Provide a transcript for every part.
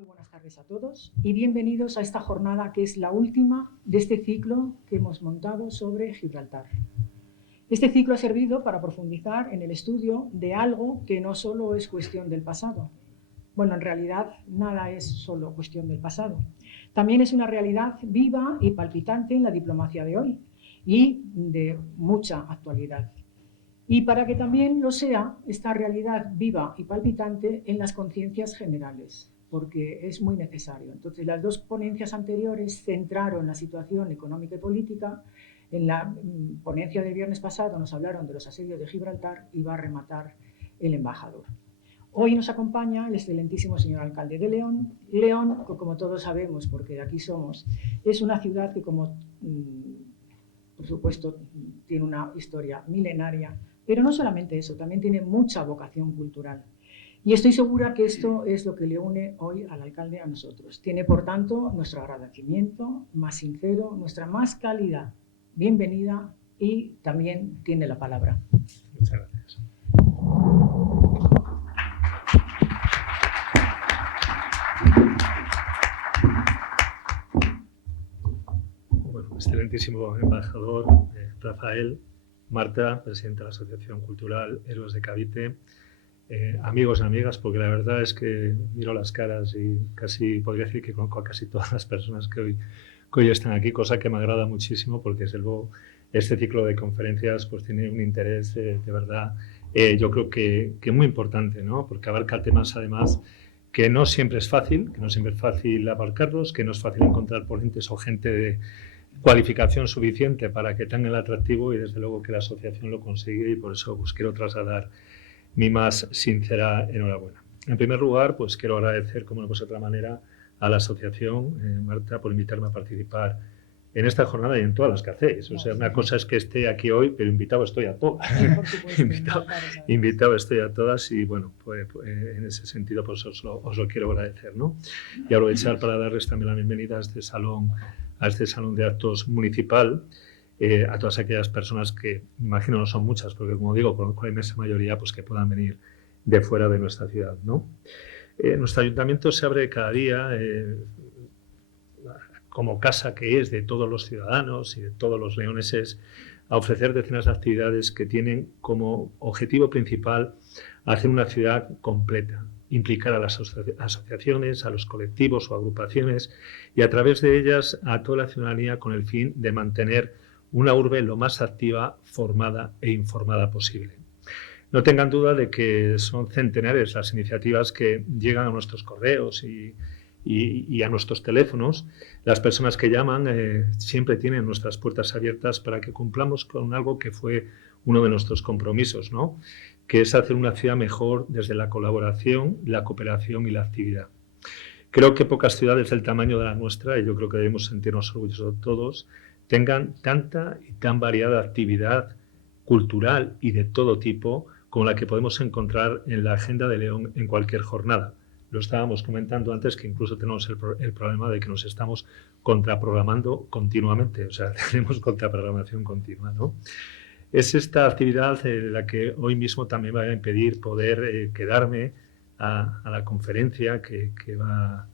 Muy buenas tardes a todos y bienvenidos a esta jornada que es la última de este ciclo que hemos montado sobre Gibraltar. Este ciclo ha servido para profundizar en el estudio de algo que no solo es cuestión del pasado. Bueno, en realidad nada es solo cuestión del pasado. También es una realidad viva y palpitante en la diplomacia de hoy y de mucha actualidad. Y para que también lo sea, esta realidad viva y palpitante en las conciencias generales, porque es muy necesario. Entonces, las dos ponencias anteriores centraron la situación económica y política. En la ponencia del viernes pasado nos hablaron de los asedios de Gibraltar y va a rematar el embajador. Hoy nos acompaña el excelentísimo señor alcalde de León. León, como todos sabemos, porque de aquí somos, es una ciudad que, como por supuesto, tiene una historia milenaria, pero no solamente eso, también tiene mucha vocación cultural. Y estoy segura que esto es lo que le une hoy al alcalde a nosotros. Tiene, por tanto, nuestro agradecimiento más sincero, nuestra más cálida bienvenida y también tiene la palabra. Muchas gracias. Bueno, excelentísimo embajador Rafael, Marta, presidenta de la Asociación Cultural Héroes de Cavite, amigos y amigas, porque la verdad es que miro las caras y casi podría decir que conozco a casi todas las personas que hoy están aquí, cosa que me agrada muchísimo porque desde luego este ciclo de conferencias pues tiene un interés de verdad, yo creo que muy importante, ¿no? Porque abarca temas además que no siempre es fácil, abarcarlos, que no es fácil encontrar ponentes o gente de cualificación suficiente para que tenga el atractivo y desde luego que la asociación lo consigue y por eso pues quiero trasladar mi más sincera enhorabuena. En primer lugar, pues quiero agradecer, como no puede ser de otra manera, a la asociación, Marta, por invitarme a participar en esta jornada y en todas las que hacéis. O sea, una cosa es que esté aquí hoy, pero invitado estoy a todas. Invitado estoy a todas y, bueno, pues en ese sentido pues os lo quiero agradecer, ¿no? Y aprovechar para darles también la bienvenida a este salón de actos municipal, a todas aquellas personas que, me imagino, no son muchas, porque, como digo, conozco la inmensa mayoría, pues que puedan venir de fuera de nuestra ciudad, ¿no? Nuestro ayuntamiento se abre cada día como casa que es de todos los ciudadanos y de todos los leoneses a ofrecer decenas de actividades que tienen como objetivo principal hacer una ciudad completa, implicar a las asociaciones, a los colectivos o agrupaciones y a través de ellas a toda la ciudadanía con el fin de mantener una urbe lo más activa, formada e informada posible. No tengan duda de que son centenares las iniciativas que llegan a nuestros correos y a nuestros teléfonos. Las personas que llaman siempre tienen nuestras puertas abiertas para que cumplamos con algo que fue uno de nuestros compromisos, ¿no? Que es hacer una ciudad mejor desde la colaboración, la cooperación y la actividad. Creo que pocas ciudades del tamaño de la nuestra, y yo creo que debemos sentirnos orgullosos de todos, tengan tanta y tan variada actividad cultural y de todo tipo como la que podemos encontrar en la agenda de León en cualquier jornada. Lo estábamos comentando antes, que incluso tenemos el problema de que nos estamos contraprogramando continuamente, o sea, tenemos contraprogramación continua, ¿no? Es esta actividad la que hoy mismo también me va a impedir poder quedarme a la conferencia que va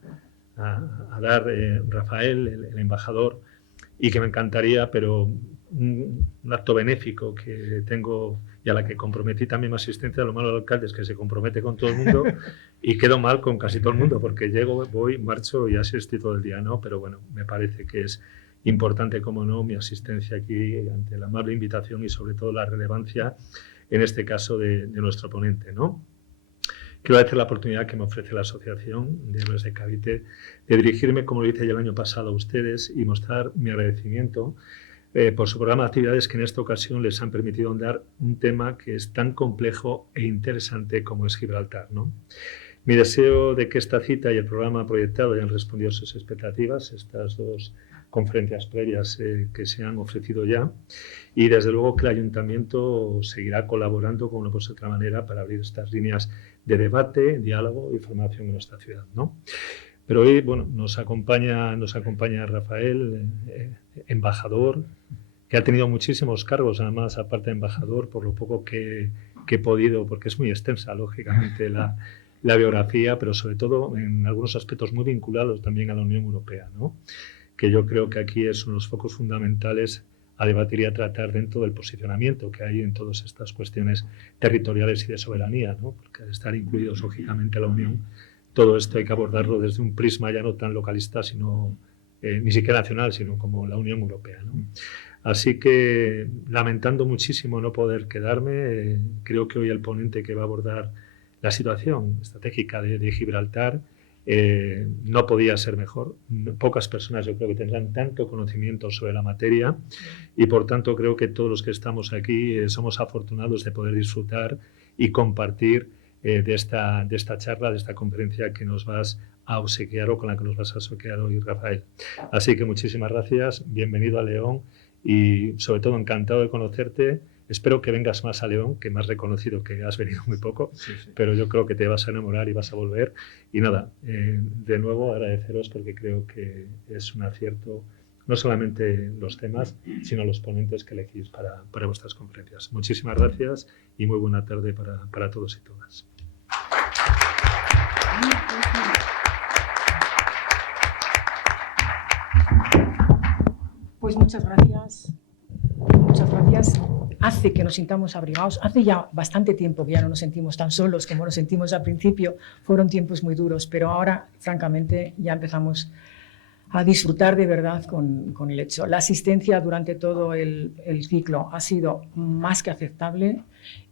a dar Rafael, el embajador, y que me encantaría, pero un acto benéfico que tengo y a la que comprometí también mi asistencia. Lo malo del alcalde es que se compromete con todo el mundo y quedo mal con casi todo el mundo porque llego, voy, marcho y así estoy todo el día, ¿no? Pero bueno, me parece que es importante, como no, mi asistencia aquí ante la amable invitación y sobre todo la relevancia, en este caso, de nuestro ponente, ¿no? Quiero agradecer la oportunidad que me ofrece la Asociación de Héroes de Cavite de dirigirme, como lo hice ya el año pasado, a ustedes y mostrar mi agradecimiento por su programa de actividades que en esta ocasión les han permitido ahondar un tema que es tan complejo e interesante como es Gibraltar, ¿no? Mi deseo de que esta cita y el programa proyectado hayan respondido a sus expectativas, estas dos conferencias previas que se han ofrecido ya, y desde luego que el Ayuntamiento seguirá colaborando, como no puede ser de otra manera, para abrir estas líneas de debate, diálogo y formación en nuestra ciudad, ¿no? Pero hoy, bueno, nos acompaña Rafael, embajador, que ha tenido muchísimos cargos, además, aparte de embajador, por lo poco que he podido, porque es muy extensa, lógicamente, la biografía, pero sobre todo en algunos aspectos muy vinculados también a la Unión Europea, ¿no? Que yo creo que aquí es uno de los focos fundamentales a debatir y a tratar dentro del posicionamiento que hay en todas estas cuestiones territoriales y de soberanía, ¿no? Porque al estar incluidos, lógicamente, la Unión, todo esto hay que abordarlo desde un prisma ya no tan localista, sino ni siquiera nacional, sino como la Unión Europea, ¿no? Así que, lamentando muchísimo no poder quedarme, creo que hoy el ponente que va a abordar la situación estratégica de Gibraltar no podía ser mejor. Pocas personas yo creo que tendrán tanto conocimiento sobre la materia y por tanto creo que todos los que estamos aquí somos afortunados de poder disfrutar y compartir de esta charla, de esta conferencia que nos vas a obsequiar o con la que nos vas a obsequiar hoy, Rafael. Así que muchísimas gracias, bienvenido a León y sobre todo encantado de conocerte. Espero que vengas más a León, que me has reconocido que has venido muy poco, sí. Pero yo creo que te vas a enamorar y vas a volver. Y nada, de nuevo agradeceros porque creo que es un acierto no solamente los temas, sino los ponentes que elegís para vuestras conferencias. Muchísimas gracias y muy buena tarde para todos y todas. Pues muchas gracias. Muchas gracias. Hace que nos sintamos abrigados. Hace ya bastante tiempo que ya no nos sentimos tan solos como nos sentimos al principio. Fueron tiempos muy duros, pero ahora, francamente, ya empezamos a disfrutar de verdad con el hecho. La asistencia durante todo el ciclo ha sido más que aceptable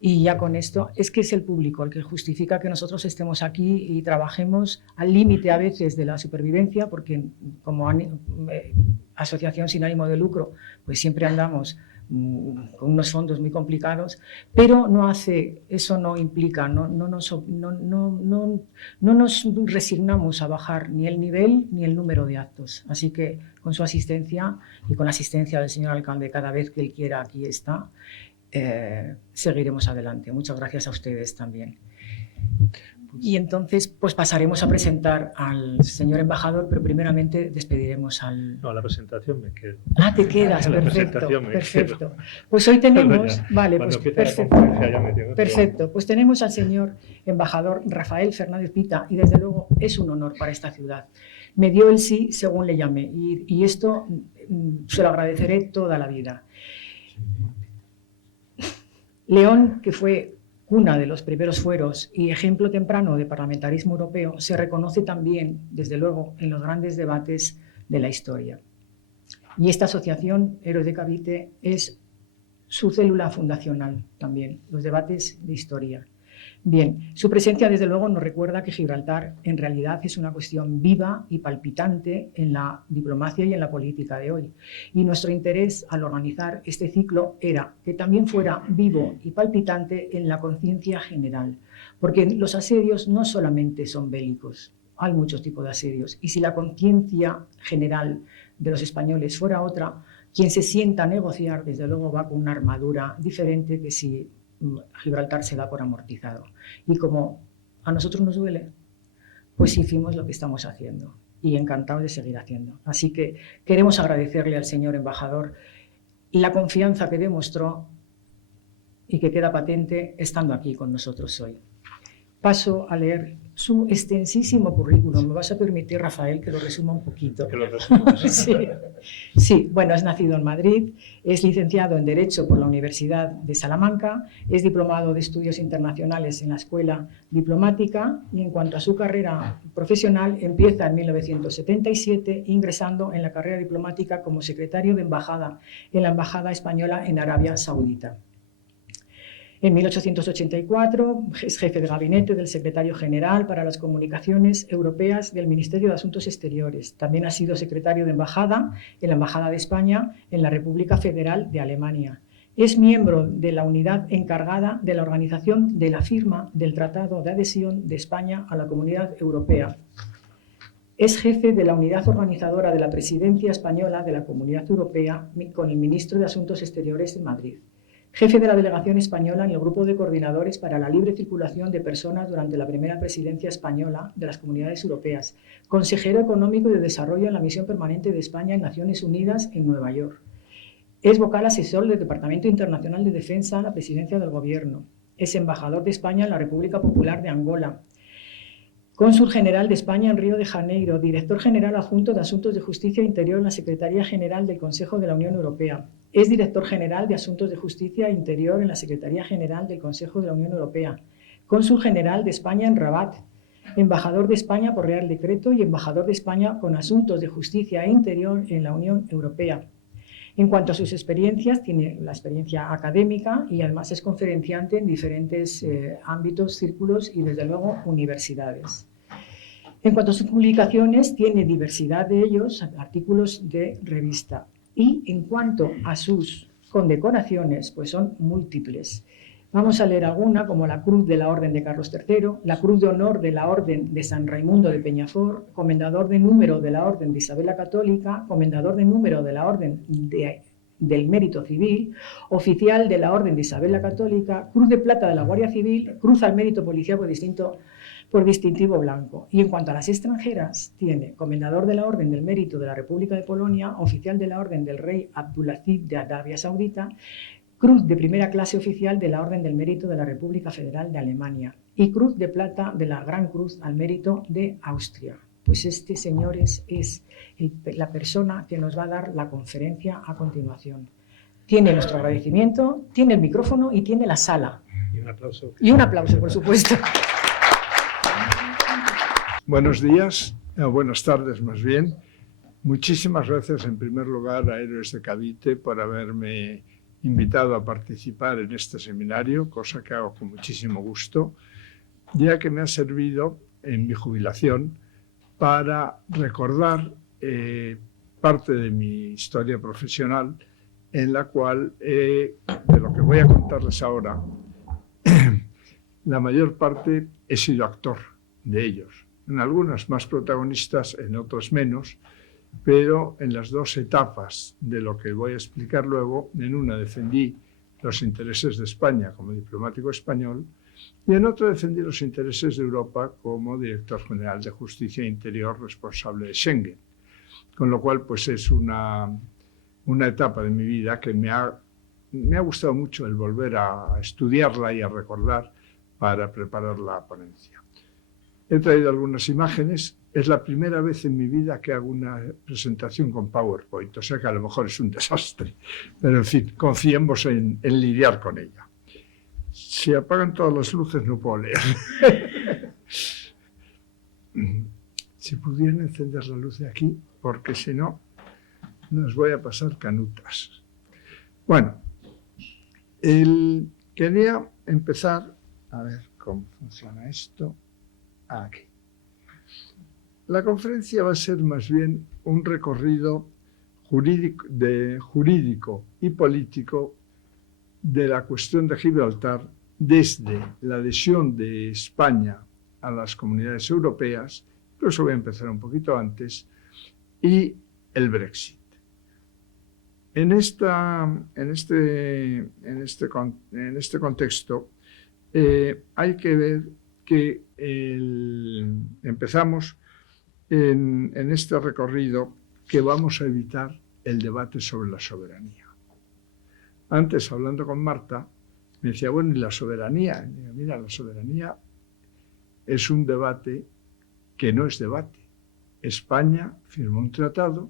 y ya con esto es que es el público el que justifica que nosotros estemos aquí y trabajemos al límite a veces de la supervivencia, porque como asociación sin ánimo de lucro, pues siempre andamos con unos fondos muy complicados, pero eso no implica, no nos resignamos a bajar ni el nivel ni el número de actos. Así que con su asistencia y con la asistencia del señor alcalde cada vez que él quiera, aquí está, seguiremos adelante. Muchas gracias a ustedes también. Y entonces pues pasaremos a presentar al señor embajador, pero primeramente despediremos al... No, a la presentación me quedo. Ah, te quedas, perfecto, perfecto. Pues hoy tenemos... Vale, pues perfecto. Perfecto, pues tenemos al señor embajador Rafael Fernández Pita y desde luego es un honor para esta ciudad. Me dio el sí según le llamé y esto se lo agradeceré toda la vida. León, que fue cuna de los primeros fueros y ejemplo temprano de parlamentarismo europeo, se reconoce también, desde luego, en los grandes debates de la historia. Y esta asociación, Héroes de Cavite, es su célula fundacional también, los debates de historia. Bien, su presencia desde luego nos recuerda que Gibraltar en realidad es una cuestión viva y palpitante en la diplomacia y en la política de hoy. Y nuestro interés al organizar este ciclo era que también fuera vivo y palpitante en la conciencia general, porque los asedios no solamente son bélicos, hay muchos tipos de asedios, y si la conciencia general de los españoles fuera otra, quien se sienta a negociar desde luego va con una armadura diferente que si Gibraltar se da por amortizado. Y como a nosotros nos duele, pues hicimos lo que estamos haciendo y encantados de seguir haciendo. Así que queremos agradecerle al señor embajador la confianza que demostró y que queda patente estando aquí con nosotros hoy. Paso a leer su extensísimo currículum. ¿Me vas a permitir, Rafael, que lo resuma un poquito? Que lo resuma. Sí, bueno, es nacido en Madrid, es licenciado en Derecho por la Universidad de Salamanca, es diplomado de Estudios Internacionales en la Escuela Diplomática y en cuanto a su carrera profesional empieza en 1977 ingresando en la carrera diplomática como secretario de Embajada en la Embajada Española en Arabia Saudita. En 1884 es jefe de gabinete del secretario general para las comunicaciones europeas del Ministerio de Asuntos Exteriores. También ha sido secretario de embajada en la Embajada de España en la República Federal de Alemania. Es miembro de la unidad encargada de la organización de la firma del Tratado de Adhesión de España a la Comunidad Europea. Es jefe de la unidad organizadora de la Presidencia Española de la Comunidad Europea con el ministro de Asuntos Exteriores de Madrid. Jefe de la delegación española en el Grupo de Coordinadores para la Libre Circulación de Personas durante la primera presidencia española de las Comunidades Europeas. Consejero económico y de desarrollo en la Misión Permanente de España en Naciones Unidas en Nueva York. Es vocal asesor del Departamento Internacional de Defensa a la Presidencia del Gobierno. Es embajador de España en la República Popular de Angola. Cónsul General de España en Río de Janeiro, Director General Adjunto de Asuntos de Justicia e Interior en la Secretaría General del Consejo de la Unión Europea. Es Director General de Asuntos de Justicia e Interior en la Secretaría General del Consejo de la Unión Europea. Cónsul General de España en Rabat, Embajador de España por Real Decreto y Embajador de España con Asuntos de Justicia e Interior en la Unión Europea. En cuanto a sus experiencias, tiene la experiencia académica y además es conferenciante en diferentes ámbitos, círculos y, desde luego, universidades. En cuanto a sus publicaciones, tiene diversidad de ellos, artículos de revista. Y en cuanto a sus condecoraciones, pues son múltiples. Vamos a leer alguna, como la Cruz de la Orden de Carlos III, la Cruz de Honor de la Orden de San Raimundo de Peñafort, Comendador de Número de la Orden de Isabel la Católica, Comendador de Número de la Orden del Mérito Civil, Oficial de la Orden de Isabel la Católica, Cruz de Plata de la Guardia Civil, Cruz al Mérito Policial por distintivo blanco. Y en cuanto a las extranjeras, tiene Comendador de la Orden del Mérito de la República de Polonia, Oficial de la Orden del Rey Abdulaziz de Arabia Saudita, Cruz de Primera Clase Oficial de la Orden del Mérito de la República Federal de Alemania y Cruz de Plata de la Gran Cruz al Mérito de Austria. Pues este, señores, es la persona que nos va a dar la conferencia a continuación. Tiene nuestro agradecimiento, tiene el micrófono y tiene la sala. Y un aplauso. Y un aplauso, por supuesto. Buenos días, buenas tardes más bien. Muchísimas gracias en primer lugar a Héroes de Cavite por haberme invitado a participar en este seminario, cosa que hago con muchísimo gusto, ya que me ha servido en mi jubilación para recordar parte de mi historia profesional, en la cual, de lo que voy a contarles ahora, la mayor parte he sido actor de ellos. En algunas más protagonistas, en otras menos, pero en las dos etapas de lo que voy a explicar luego, en una defendí los intereses de España como diplomático español y en otra defendí los intereses de Europa como director general de Justicia e Interior responsable de Schengen. Con lo cual, pues es una etapa de mi vida que me ha gustado mucho el volver a estudiarla y a recordar para preparar la ponencia. He traído algunas imágenes. Es la primera vez en mi vida que hago una presentación con PowerPoint, o sea que a lo mejor es un desastre, pero en fin, confiemos en lidiar con ella. Si apagan todas las luces no puedo leer. Si pudieran encender la luz de aquí, porque si no, nos voy a pasar canutas. Bueno, quería empezar, a ver cómo funciona esto, aquí. La conferencia va a ser más bien un recorrido jurídico y político de la cuestión de Gibraltar desde la adhesión de España a las comunidades europeas, incluso voy a empezar un poquito antes, y el Brexit. En este contexto hay que ver que empezamos en este recorrido que vamos a evitar el debate sobre la soberanía. Antes, hablando con Marta, me decía, bueno, ¿y la soberanía? Y digo, mira, la soberanía es un debate que no es debate. España firmó un tratado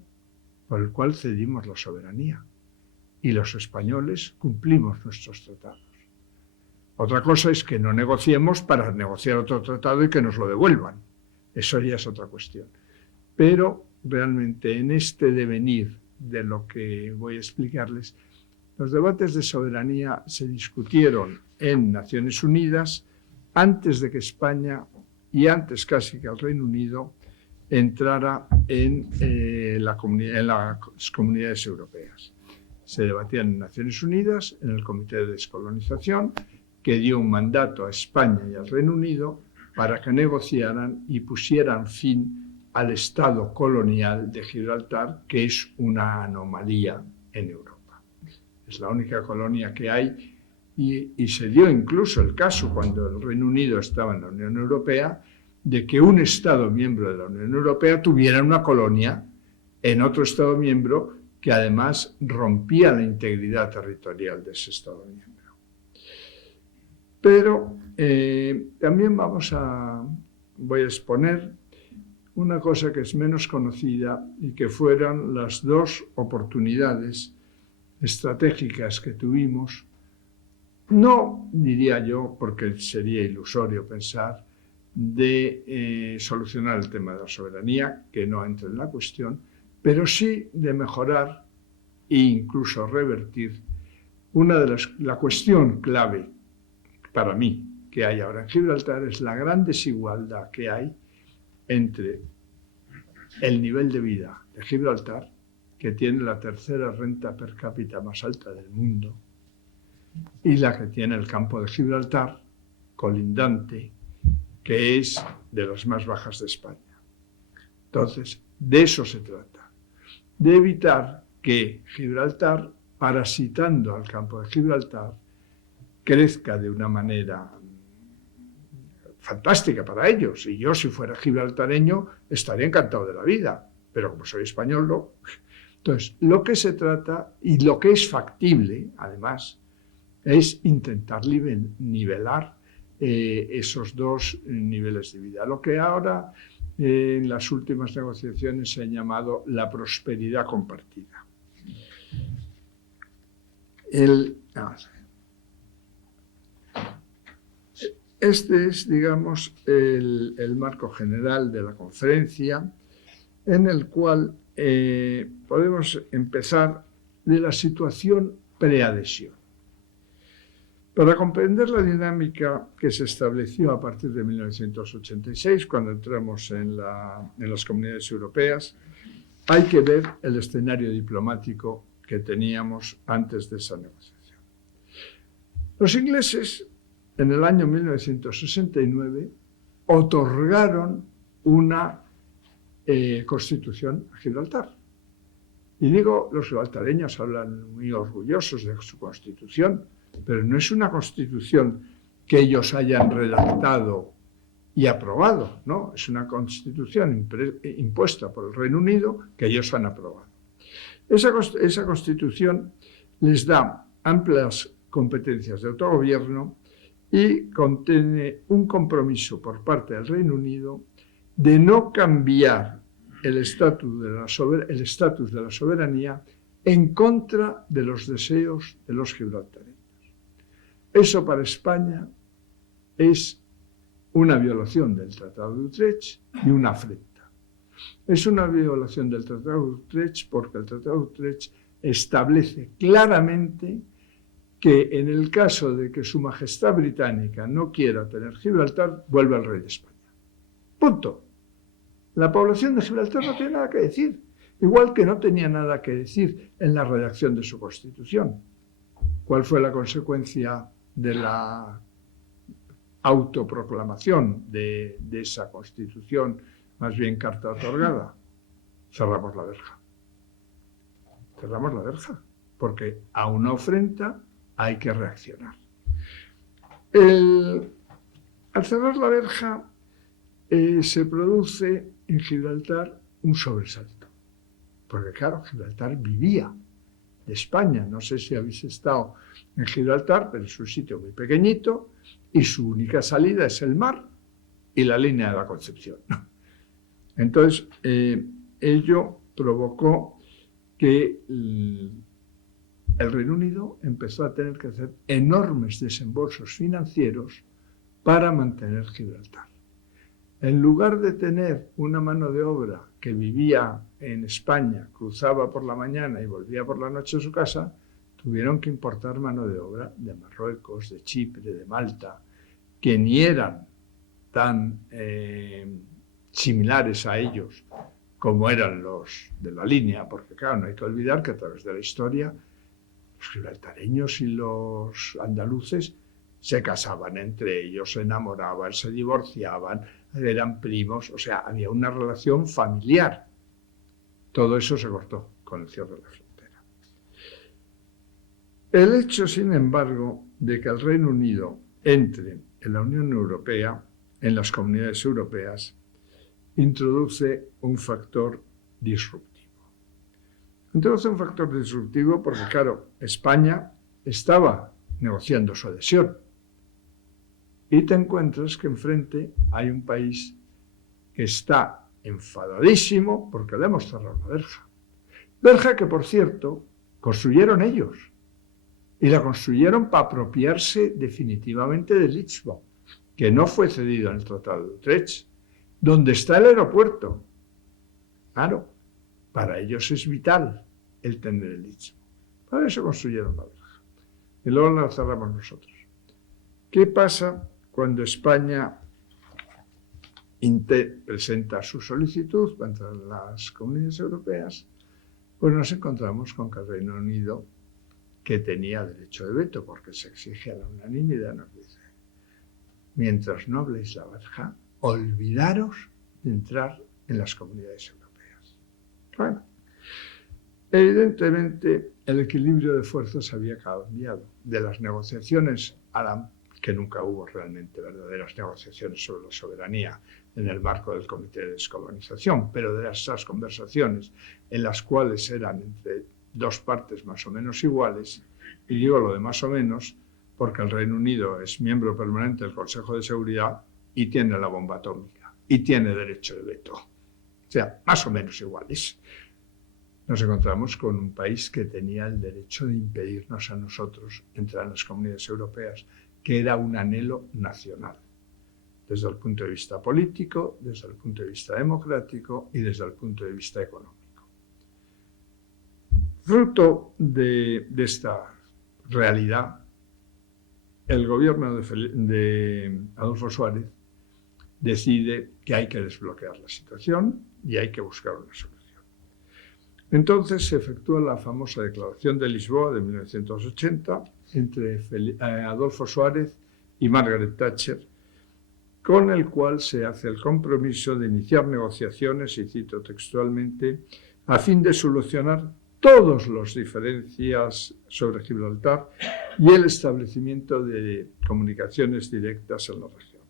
por el cual cedimos la soberanía y los españoles cumplimos nuestros tratados. Otra cosa es que no negociemos para negociar otro tratado y que nos lo devuelvan. Eso ya es otra cuestión. Pero realmente en este devenir de lo que voy a explicarles, los debates de soberanía se discutieron en Naciones Unidas antes de que España y antes casi que el Reino Unido entrara en las comunidades europeas. Se debatían en Naciones Unidas, en el Comité de Descolonización, que dio un mandato a España y al Reino Unido para que negociaran y pusieran fin al Estado colonial de Gibraltar, que es una anomalía en Europa. Es la única colonia que hay y se dio incluso el caso, cuando el Reino Unido estaba en la Unión Europea, de que un Estado miembro de la Unión Europea tuviera una colonia en otro Estado miembro que además rompía la integridad territorial de ese Estado miembro. Pero también vamos a voy a exponer una cosa que es menos conocida y que fueron las dos oportunidades estratégicas que tuvimos. No diría yo, porque sería ilusorio pensar, de solucionar el tema de la soberanía, que no entra en la cuestión, pero sí de mejorar e incluso revertir la cuestión clave para mí que hay ahora en Gibraltar es la gran desigualdad que hay entre el nivel de vida de Gibraltar, que tiene la tercera renta per cápita más alta del mundo, y la que tiene el campo de Gibraltar, colindante, que es de las más bajas de España. Entonces, de eso se trata, de evitar que Gibraltar, parasitando al campo de Gibraltar, crezca de una manera fantástica para ellos. Y yo, si fuera gibraltareño, estaría encantado de la vida, pero como soy español, no. Entonces, lo que se trata, y lo que es factible, además, es intentar nivelar esos dos niveles de vida. Lo que ahora, en las últimas negociaciones, se ha llamado la prosperidad compartida. Este es, digamos, el marco general de la conferencia, en el cual podemos empezar de la situación preadhesión. Para comprender la dinámica que se estableció a partir de 1986, cuando entramos en las comunidades europeas, hay que ver el escenario diplomático que teníamos antes de esa negociación. Los ingleses, en el año 1969, otorgaron una constitución a Gibraltar. Y digo, los gibraltareños hablan muy orgullosos de su constitución, pero no es una constitución que ellos hayan redactado y aprobado, ¿no? Es una constitución impuesta por el Reino Unido que ellos han aprobado. Esa constitución les da amplias competencias de autogobierno y contiene un compromiso por parte del Reino Unido de no cambiar el estatus de la soberanía en contra de los deseos de los gibraltareños. Eso para España es una violación del Tratado de Utrecht y una afrenta. Es una violación del Tratado de Utrecht porque el Tratado de Utrecht establece claramente que en el caso de que Su Majestad Británica no quiera tener Gibraltar, vuelve al rey de España. Punto. La población de Gibraltar no tiene nada que decir, igual que no tenía nada que decir en la redacción de su Constitución. ¿Cuál fue la consecuencia de la autoproclamación de esa Constitución, más bien carta otorgada? Cerramos la verja. Cerramos la verja, porque a una ofrenda hay que reaccionar. Al cerrar la verja se produce en Gibraltar un sobresalto, porque claro, Gibraltar vivía de España. No sé si habéis estado en Gibraltar, pero es un sitio muy pequeñito y su única salida es el mar y la línea de la Concepción. Entonces, ello provocó que el Reino Unido empezó a tener que hacer enormes desembolsos financieros para mantener Gibraltar. En lugar de tener una mano de obra que vivía en España, cruzaba por la mañana y volvía por la noche a su casa, tuvieron que importar mano de obra de Marruecos, de Chipre, de Malta, que ni eran tan similares a ellos como eran los de la línea, porque claro, no hay que olvidar que a través de la historia los gibraltareños y los andaluces se casaban entre ellos, se enamoraban, se divorciaban, eran primos, o sea, había una relación familiar. Todo eso se cortó con el cierre de la frontera. El hecho, sin embargo, de que el Reino Unido entre en la Unión Europea, en las comunidades europeas, introduce un factor disruptivo. Introduce un factor disruptivo porque, claro, España estaba negociando su adhesión. Y te encuentras que enfrente hay un país que está enfadadísimo porque le hemos cerrado la verja. Verja que, por cierto, construyeron ellos. Y la construyeron para apropiarse definitivamente del Istmo, que no fue cedido en el Tratado de Utrecht, donde está el aeropuerto. Claro, para ellos es vital el tener el Istmo. Para eso construyeron la verja. Y luego la cerramos nosotros. ¿Qué pasa cuando España presenta su solicitud para entrar en las comunidades europeas? Pues nos encontramos con que el Reino Unido, que tenía derecho de veto porque se exige la unanimidad, nos dice: mientras no habléis la verja, olvidaros de entrar en las comunidades europeas. Bueno, evidentemente el equilibrio de fuerzas había cambiado. De las negociaciones que nunca hubo realmente verdaderas negociaciones sobre la soberanía en el marco del Comité de Descolonización, pero de esas conversaciones en las cuales eran entre dos partes más o menos iguales, y digo lo de más o menos porque el Reino Unido es miembro permanente del Consejo de Seguridad y tiene la bomba atómica y tiene derecho de veto. O sea, más o menos iguales. Nos encontramos con un país que tenía el derecho de impedirnos a nosotros entrar en las comunidades europeas, que era un anhelo nacional, desde el punto de vista político, desde el punto de vista democrático y desde el punto de vista económico. Fruto de esta realidad, el gobierno de Adolfo Suárez decide que hay que desbloquear la situación y hay que buscar una solución. Entonces se efectúa la famosa Declaración de Lisboa de 1980 entre Adolfo Suárez y Margaret Thatcher, con el cual se hace el compromiso de iniciar negociaciones, y cito textualmente, a fin de solucionar todas las diferencias sobre Gibraltar y el establecimiento de comunicaciones directas en la región.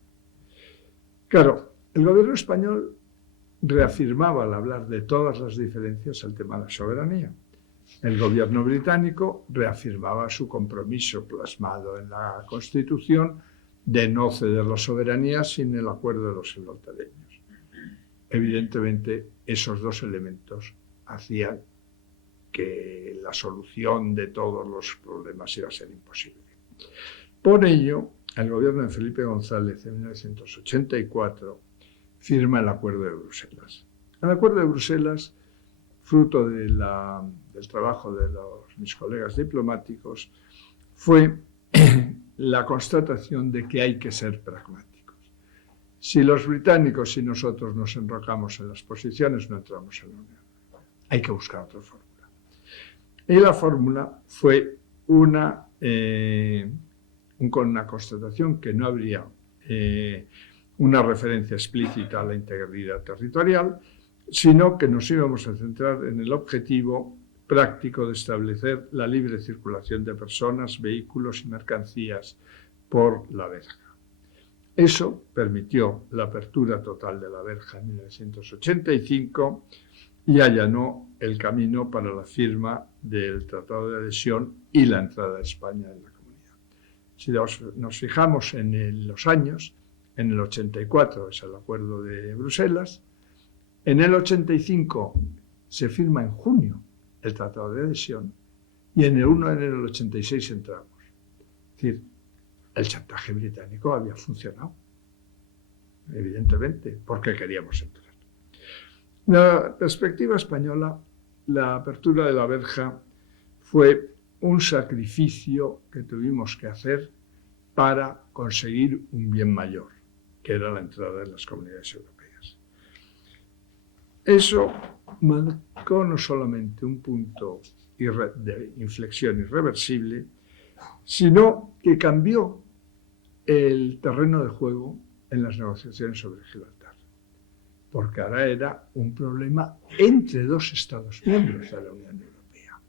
Claro, el gobierno español reafirmaba al hablar de todas las diferencias el tema de la soberanía. El gobierno británico reafirmaba su compromiso plasmado en la Constitución de no ceder la soberanía sin el acuerdo de los gibraltareños. Evidentemente, esos dos elementos hacían que la solución de todos los problemas iba a ser imposible. Por ello, el gobierno de Felipe González en 1984 firma el Acuerdo de Bruselas. El Acuerdo de Bruselas, fruto del trabajo de mis colegas diplomáticos, fue la constatación de que hay que ser pragmáticos. Si los británicos y nosotros nos enrocamos en las posiciones, no entramos en la Unión. Hay que buscar otra fórmula. Y la fórmula fue con una constatación que no habría una referencia explícita a la integridad territorial, sino que nos íbamos a centrar en el objetivo práctico de establecer la libre circulación de personas, vehículos y mercancías por la verja. Eso permitió la apertura total de la verja en 1985 y allanó el camino para la firma del Tratado de Adhesión y la entrada de España en la comunidad. Si nos fijamos en los años, en el 84 es el Acuerdo de Bruselas, en el 85 se firma en junio el Tratado de Adhesión y en el 1 de enero del 86 entramos. Es decir, el chantaje británico había funcionado, evidentemente, porque queríamos entrar. La perspectiva española, la apertura de la verja fue un sacrificio que tuvimos que hacer para conseguir un bien mayor, que era la entrada en las comunidades europeas. Eso marcó no solamente un punto de inflexión irreversible, sino que cambió el terreno de juego en las negociaciones sobre Gibraltar, porque ahora era un problema entre dos Estados miembros de la Unión Europea.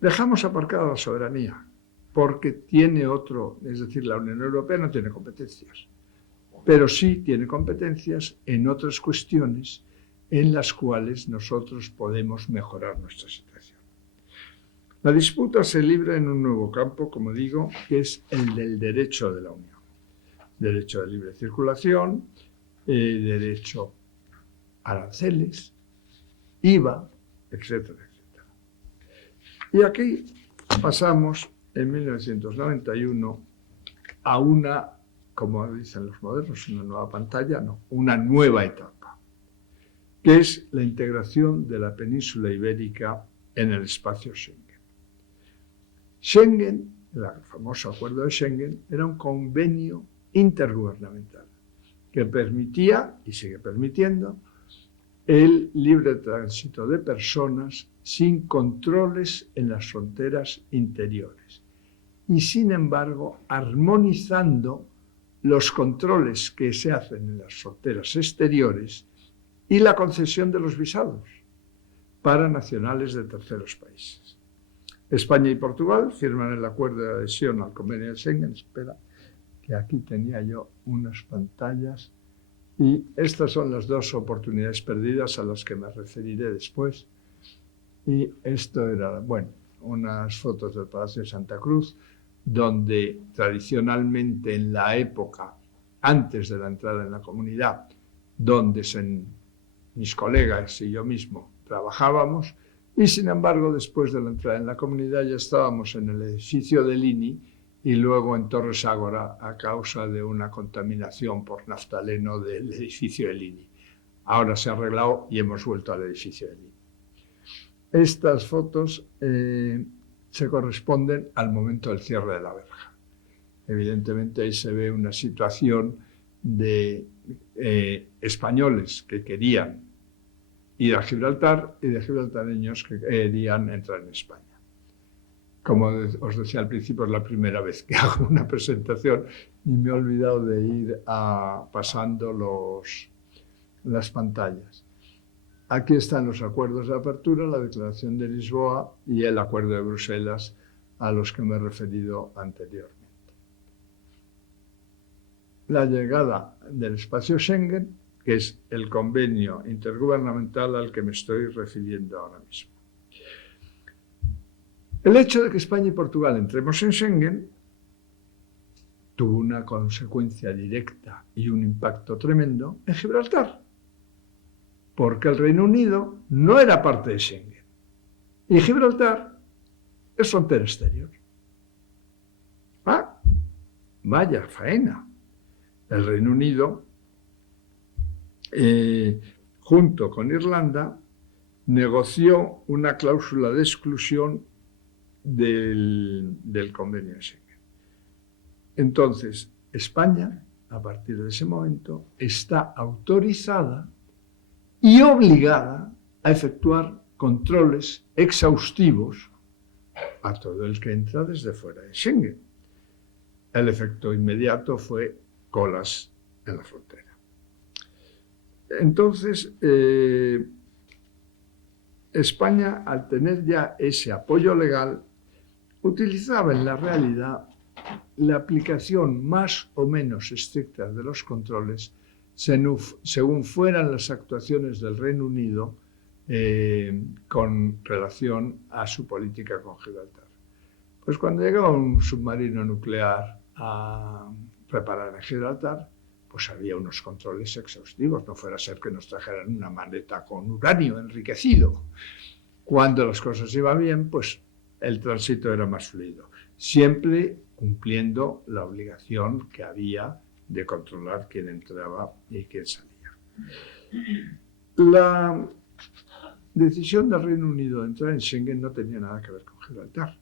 Dejamos aparcada la soberanía, porque tiene otro, es decir, la Unión Europea no tiene competencias, pero sí tiene competencias en otras cuestiones en las cuales nosotros podemos mejorar nuestra situación. La disputa se libra en un nuevo campo, como digo, que es el del derecho de la Unión. Derecho de libre circulación, derecho a aranceles, IVA, etcétera, etcétera. Y aquí pasamos en 1991 a una, como dicen los modernos, una nueva pantalla, no, una nueva etapa, que es la integración de la península ibérica en el espacio Schengen. Schengen, el famoso acuerdo de Schengen, era un convenio intergubernamental que permitía, y sigue permitiendo, el libre tránsito de personas sin controles en las fronteras interiores y, sin embargo, armonizando los controles que se hacen en las fronteras exteriores y la concesión de los visados para nacionales de terceros países. España y Portugal firman el acuerdo de adhesión al convenio de Schengen. Espera, que aquí tenía yo unas pantallas. Y estas son las dos oportunidades perdidas a las que me referiré después. Y esto era, bueno, unas fotos del Palacio de Santa Cruz, donde tradicionalmente en la época, antes de la entrada en la comunidad, donde mis colegas y yo mismo trabajábamos, y sin embargo, después de la entrada en la comunidad ya estábamos en el edificio del INI, y luego en Torres Ágora a causa de una contaminación por naftaleno del edificio del INI. Ahora se ha arreglado y hemos vuelto al edificio del INI. Estas fotos se corresponden al momento del cierre de la verja. Evidentemente ahí se ve una situación de españoles que querían ir a Gibraltar y de gibraltareños que querían entrar en España. Como os decía al principio, es la primera vez que hago una presentación y me he olvidado de ir pasando las pantallas. Aquí están los acuerdos de apertura, la Declaración de Lisboa y el Acuerdo de Bruselas, a los que me he referido anteriormente. La llegada del espacio Schengen, que es el convenio intergubernamental al que me estoy refiriendo ahora mismo. El hecho de que España y Portugal entremos en Schengen tuvo una consecuencia directa y un impacto tremendo en Gibraltar, porque el Reino Unido no era parte de Schengen y Gibraltar es frontera exterior. Vaya faena. El Reino Unido, junto con Irlanda, negoció una cláusula de exclusión del convenio de Schengen. Entonces, España, a partir de ese momento, está autorizada y obligada a efectuar controles exhaustivos a todo el que entra desde fuera de Schengen. El efecto inmediato fue colas en la frontera. Entonces, España, al tener ya ese apoyo legal, utilizaba en la realidad la aplicación más o menos estricta de los controles según fueran las actuaciones del Reino Unido con relación a su política con Gibraltar. Pues cuando llegaba un submarino nuclear a reparar en Gibraltar, pues había unos controles exhaustivos, no fuera a ser que nos trajeran una maleta con uranio enriquecido. Cuando las cosas iban bien, pues el tránsito era más fluido, siempre cumpliendo la obligación que había de controlar quién entraba y quién salía. La decisión del Reino Unido de entrar en Schengen no tenía nada que ver con Gibraltar.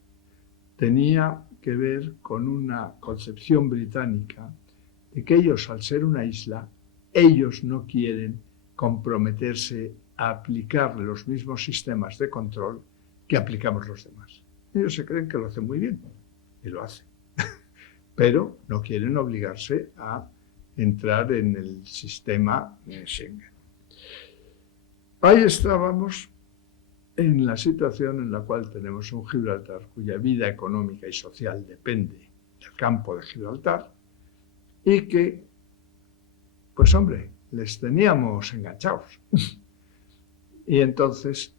Tenía que ver con una concepción británica de que ellos, al ser una isla, ellos no quieren comprometerse a aplicar los mismos sistemas de control que aplicamos los demás. Ellos se creen que lo hacen muy bien, y lo hacen, pero no quieren obligarse a entrar en el sistema de Schengen. Ahí estábamos en la situación en la cual tenemos un Gibraltar cuya vida económica y social depende del campo de Gibraltar y que, pues hombre, les teníamos enganchados. Y entonces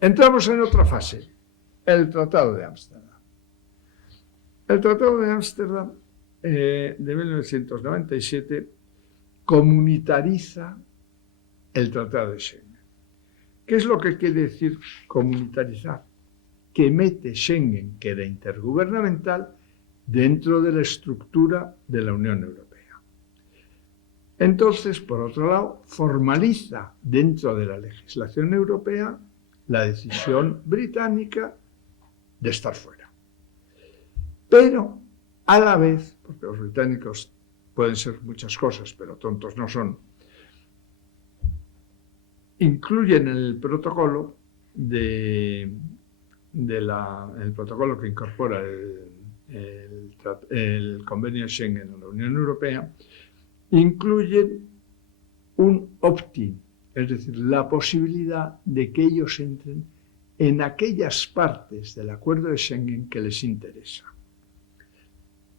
entramos en otra fase, el Tratado de Ámsterdam. El Tratado de Ámsterdam de 1997 comunitariza el Tratado de Schengen. ¿Qué es lo que quiere decir comunitarizar? Que mete Schengen, que era intergubernamental, dentro de la estructura de la Unión Europea. Entonces, por otro lado, formaliza dentro de la legislación europea la decisión británica de estar fuera. Pero, a la vez, porque los británicos pueden ser muchas cosas, pero tontos no son, incluyen en el protocolo el protocolo que incorpora el convenio de Schengen a la Unión Europea, incluyen un opt-in, es decir, la posibilidad de que ellos entren en aquellas partes del acuerdo de Schengen que les interesa.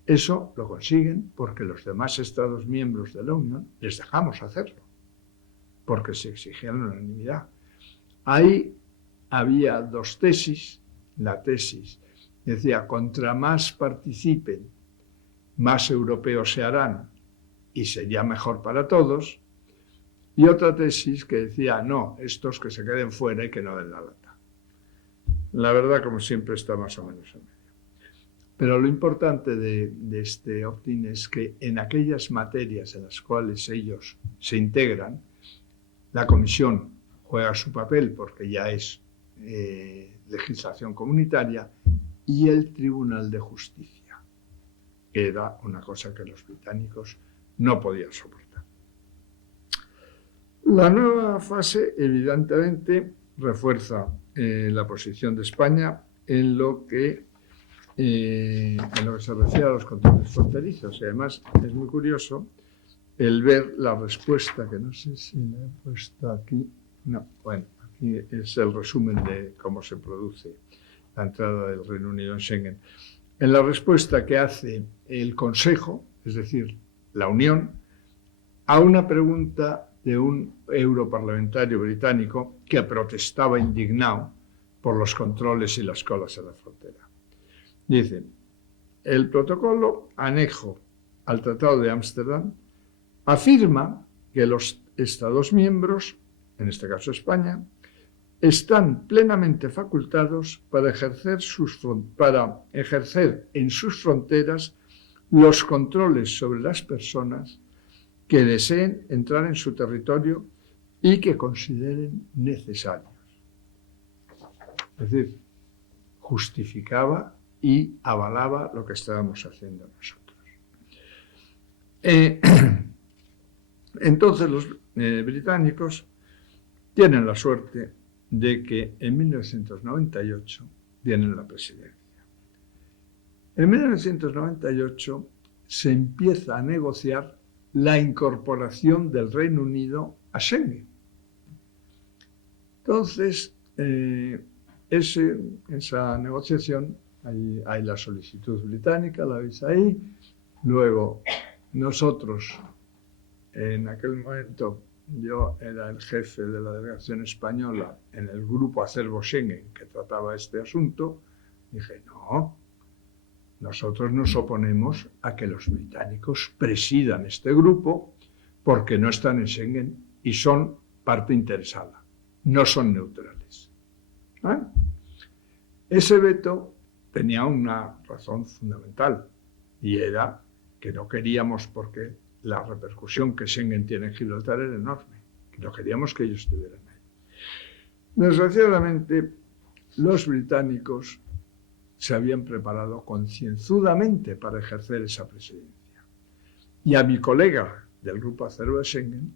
Eso lo consiguen porque los demás Estados miembros de la Unión les dejamos hacerlo, porque se exigía la unanimidad. Ahí había dos tesis. La tesis decía, contra más participen, más europeos se harán y sería mejor para todos. Y otra tesis que decía, no, estos que se queden fuera y que no den la lata. La verdad, como siempre, está más o menos en medio. Pero lo importante de este opt-in es que en aquellas materias en las cuales ellos se integran, la Comisión juega su papel porque ya es legislación comunitaria, y el Tribunal de Justicia, que era una cosa que los británicos no podían soportar. La nueva fase, evidentemente, refuerza la posición de España en lo que se refiere a los controles fronterizos. Y además es muy curioso el ver la respuesta, que no sé si la he puesto aquí. No, bueno, aquí es el resumen de cómo se produce la entrada del Reino Unido en Schengen. En la respuesta que hace el Consejo, es decir, la Unión, a una pregunta de un europarlamentario británico que protestaba indignado por los controles y las colas en la frontera. Dice, el protocolo anejo al Tratado de Ámsterdam afirma que los Estados miembros, en este caso España, están plenamente facultados para ejercer en sus fronteras los controles sobre las personas que deseen entrar en su territorio y que consideren necesarios. Es decir, justificaba y avalaba lo que estábamos haciendo nosotros. Entonces los británicos tienen la suerte de que en 1998 tienen la presidencia. En 1998 se empieza a negociar la incorporación del Reino Unido a Schengen. Entonces, esa negociación, hay la solicitud británica, la veis ahí. Luego, nosotros, en aquel momento, yo era el jefe de la delegación española en el grupo Acervo Schengen que trataba este asunto. Dije, no, nosotros nos oponemos a que los británicos presidan este grupo porque no están en Schengen y son parte interesada, no son neutrales. ¿Eh? Ese veto tenía una razón fundamental y era que no queríamos, porque la repercusión que Schengen tiene en Gibraltar era enorme, que no queríamos que ellos estuvieran ahí. Desgraciadamente, los británicos se habían preparado concienzudamente para ejercer esa presidencia. Y a mi colega del Grupo Acervo de Schengen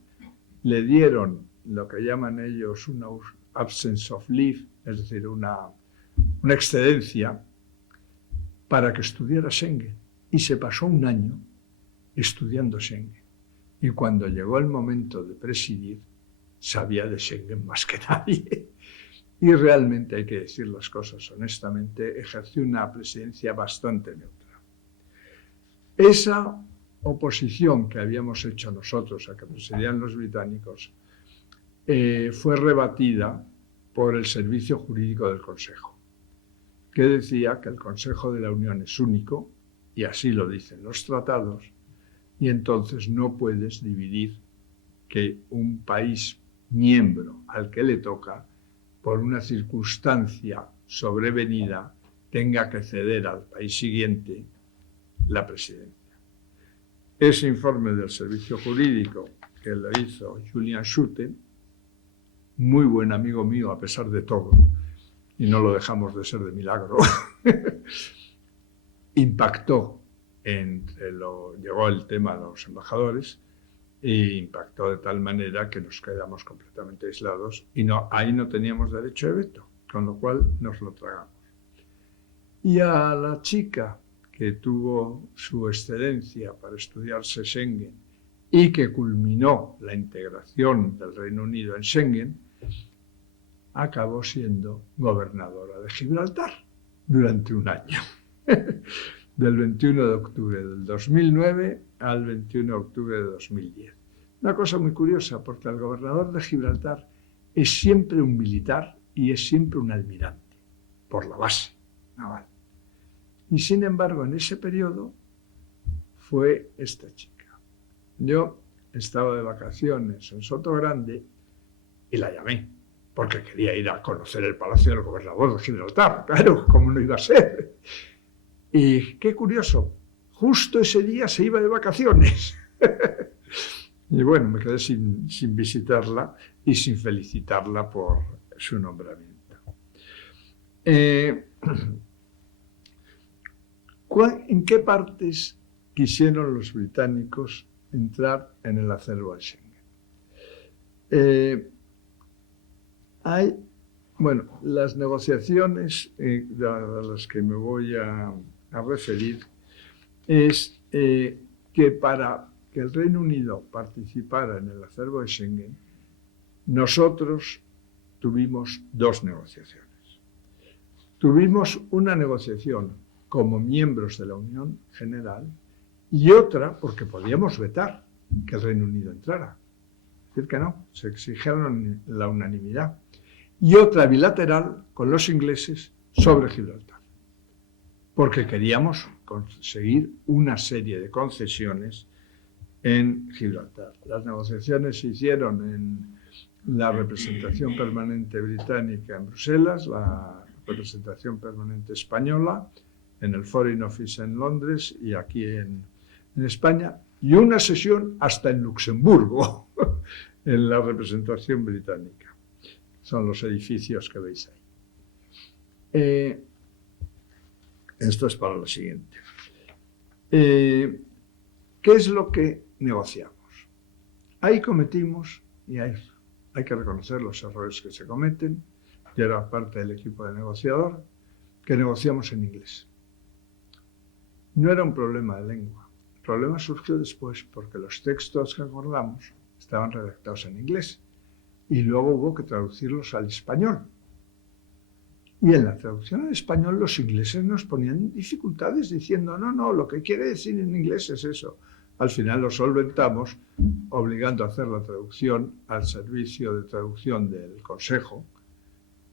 le dieron lo que llaman ellos una absence of leave, es decir, una excedencia para que estudiara Schengen. Y se pasó un año estudiando Schengen. Y cuando llegó el momento de presidir, sabía de Schengen más que nadie. Y realmente, hay que decir las cosas honestamente, ejerció una presidencia bastante neutra. Esa oposición que habíamos hecho nosotros a que presidieran los británicos fue rebatida por el Servicio Jurídico del Consejo, que decía que el Consejo de la Unión es único, y así lo dicen los tratados, Y entonces no puedes dividir que un país miembro al que le toca, por una circunstancia sobrevenida, tenga que ceder al país siguiente la presidencia. Ese informe del servicio jurídico que lo hizo Julian Schutte, muy buen amigo mío a pesar de todo, y no lo dejamos de ser de milagro, impactó llegó el tema a los embajadores e impactó de tal manera que nos quedamos completamente aislados y ahí no teníamos derecho de veto, con lo cual nos lo tragamos. Y a la chica que tuvo su excedencia para estudiarse Schengen y que culminó la integración del Reino Unido en Schengen, acabó siendo gobernadora de Gibraltar durante un año, del 21 de octubre del 2009 al 21 de octubre de 2010. Una cosa muy curiosa, porque el gobernador de Gibraltar es siempre un militar y es siempre un almirante, por la base naval. Y sin embargo, en ese periodo fue esta chica. Yo estaba de vacaciones en Sotogrande y la llamé, porque quería ir a conocer el palacio del gobernador de Gibraltar. Claro, ¿cómo no iba a ser? Y qué curioso, justo ese día se iba de vacaciones. Y bueno, me quedé sin visitarla y sin felicitarla por su nombramiento. ¿En qué partes quisieron los británicos entrar en el acervo de Schengen? Las negociaciones a las que me voy a referir es que para que el Reino Unido participara en el acervo de Schengen, nosotros tuvimos dos negociaciones. Tuvimos una negociación como miembros de la Unión General y otra porque podíamos vetar que el Reino Unido entrara. Es decir, que no, se exigieron la unanimidad. Y otra bilateral con los ingleses sobre Gibraltar, porque queríamos conseguir una serie de concesiones en Gibraltar. Las negociaciones se hicieron en la representación permanente británica en Bruselas, la representación permanente española, en el Foreign Office en Londres y aquí en España, y una sesión hasta en Luxemburgo, en la representación británica. Son los edificios que veis ahí. Esto es para lo siguiente. ¿Qué es lo que negociamos? Ahí cometimos, y hay que reconocer los errores que se cometen. Yo era parte del equipo de negociador, que negociamos en inglés. No era un problema de lengua. El problema surgió después porque los textos que acordamos estaban redactados en inglés y luego hubo que traducirlos al español. Y en la traducción al español los ingleses nos ponían dificultades diciendo no, lo que quiere decir en inglés es eso. Al final lo solventamos obligando a hacer la traducción al servicio de traducción del Consejo,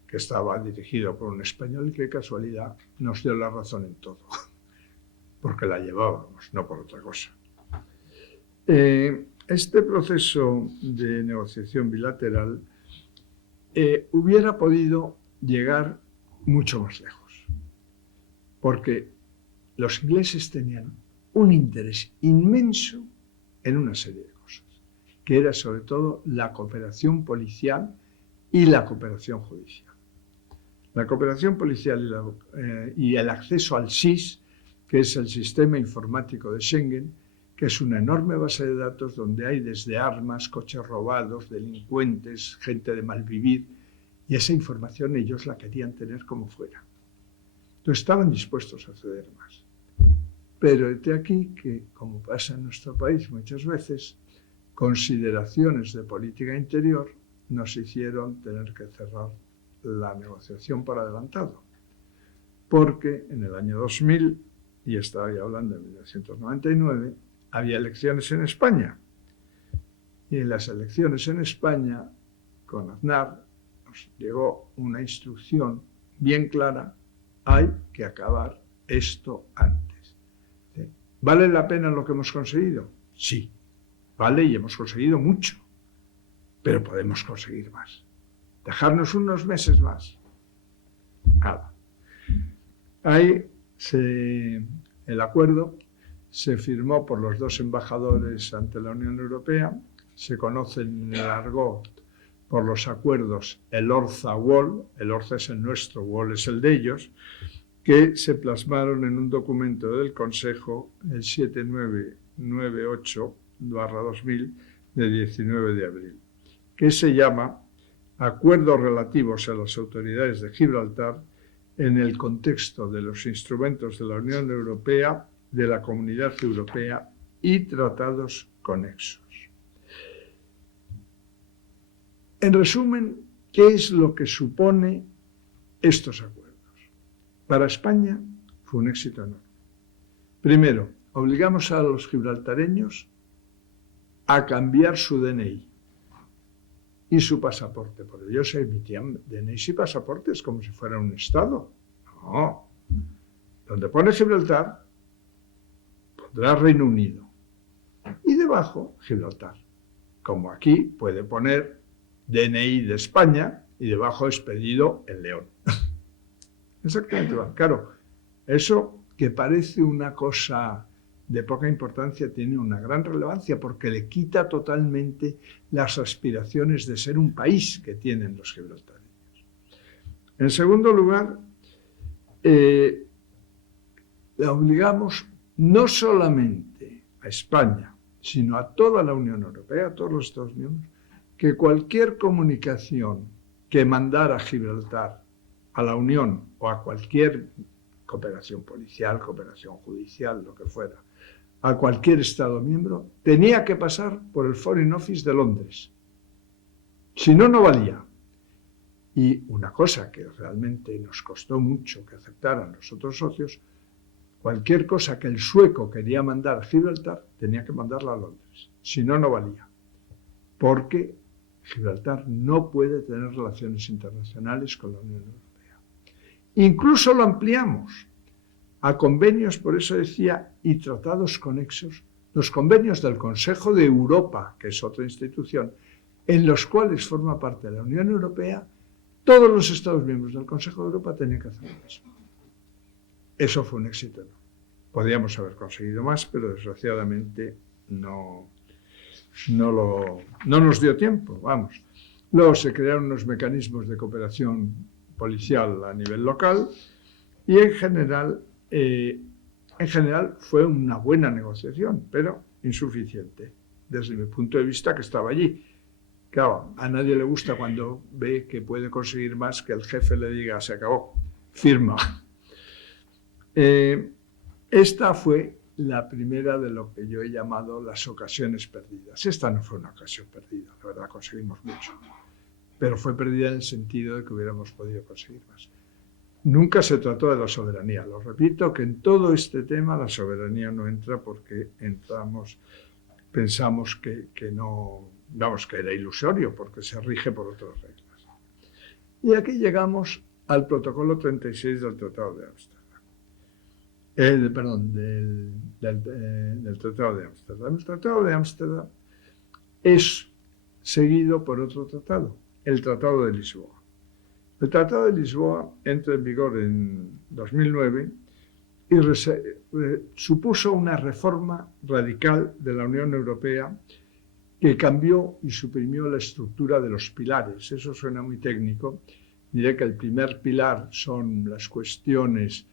que estaba dirigido por un español y que casualidad nos dio la razón en todo, porque la llevábamos, no por otra cosa. Este proceso de negociación bilateral hubiera podido llegar mucho más lejos, porque los ingleses tenían un interés inmenso en una serie de cosas, que era sobre todo la cooperación policial y la cooperación judicial. La cooperación policial y el acceso al SIS, que es el Sistema Informático de Schengen, que es una enorme base de datos donde hay desde armas, coches robados, delincuentes, gente de malvivir, y esa información ellos la querían tener como fuera. Entonces estaban dispuestos a ceder más. Pero de aquí que, como pasa en nuestro país muchas veces, consideraciones de política interior nos hicieron tener que cerrar la negociación por adelantado. Porque en el año 2000, y estaba ya hablando de 1999, había elecciones en España. Y en las elecciones en España, con Aznar, nos llegó una instrucción bien clara: hay que acabar esto antes. ¿Vale la pena lo que hemos conseguido? Sí, vale, y hemos conseguido mucho, pero podemos conseguir más. Dejarnos unos meses más. Nada. Ahí el acuerdo se firmó por los dos embajadores ante la Unión Europea, se conoce en el argot por los acuerdos el Orza-Wall, el Orza es el nuestro, Wall es el de ellos, que se plasmaron en un documento del Consejo, el 7998/2000, de 19 de abril, que se llama Acuerdos relativos a las autoridades de Gibraltar en el contexto de los instrumentos de la Unión Europea, de la Comunidad Europea y tratados conexos. En resumen, ¿qué es lo que supone estos acuerdos? Para España fue un éxito enorme. Primero, obligamos a los gibraltareños a cambiar su DNI y su pasaporte. Por ello se emitían DNIs y pasaportes como si fuera un estado. No. Donde pone Gibraltar, pondrá Reino Unido. Y debajo, Gibraltar. Como aquí puede poner DNI de España y debajo expedido en León. Exactamente igual. Claro, eso que parece una cosa de poca importancia tiene una gran relevancia porque le quita totalmente las aspiraciones de ser un país que tienen los gibraltareños. En segundo lugar, le obligamos no solamente a España, sino a toda la Unión Europea, a todos los Estados miembros, que cualquier comunicación que mandara Gibraltar a la Unión o a cualquier cooperación policial, cooperación judicial, lo que fuera, a cualquier Estado miembro, tenía que pasar por el Foreign Office de Londres. Si no, no valía. Y una cosa que realmente nos costó mucho que aceptaran los otros socios, cualquier cosa que el sueco quería mandar a Gibraltar, tenía que mandarla a Londres. Si no, no valía. Porque Gibraltar no puede tener relaciones internacionales con la Unión Europea. Incluso lo ampliamos a convenios, por eso decía, y tratados conexos, los convenios del Consejo de Europa, que es otra institución, en los cuales forma parte de la Unión Europea, todos los Estados miembros del Consejo de Europa tenían que hacer lo mismo. Eso fue un éxito, ¿no? Podríamos haber conseguido más, pero desgraciadamente no nos dio tiempo, vamos. Luego se crearon unos mecanismos de cooperación policial a nivel local y en general fue una buena negociación, pero insuficiente, desde mi punto de vista que estaba allí. Claro, a nadie le gusta cuando ve que puede conseguir más que el jefe le diga, se acabó, firma. Esta fue la primera de lo que yo he llamado las ocasiones perdidas. Esta no fue una ocasión perdida, la verdad conseguimos mucho, pero fue perdida en el sentido de que hubiéramos podido conseguir más. Nunca se trató de la soberanía. Lo repito, que en todo este tema la soberanía no entra porque pensamos que no, vamos, que era ilusorio porque se rige por otras reglas. Y aquí llegamos al protocolo 36 del Tratado de Ámsterdam. Del Tratado de Ámsterdam. El Tratado de Ámsterdam es seguido por otro tratado, el Tratado de Lisboa. El Tratado de Lisboa entra en vigor en 2009 y supuso una reforma radical de la Unión Europea que cambió y suprimió la estructura de los pilares. Eso suena muy técnico. Diré que el primer pilar son las cuestiones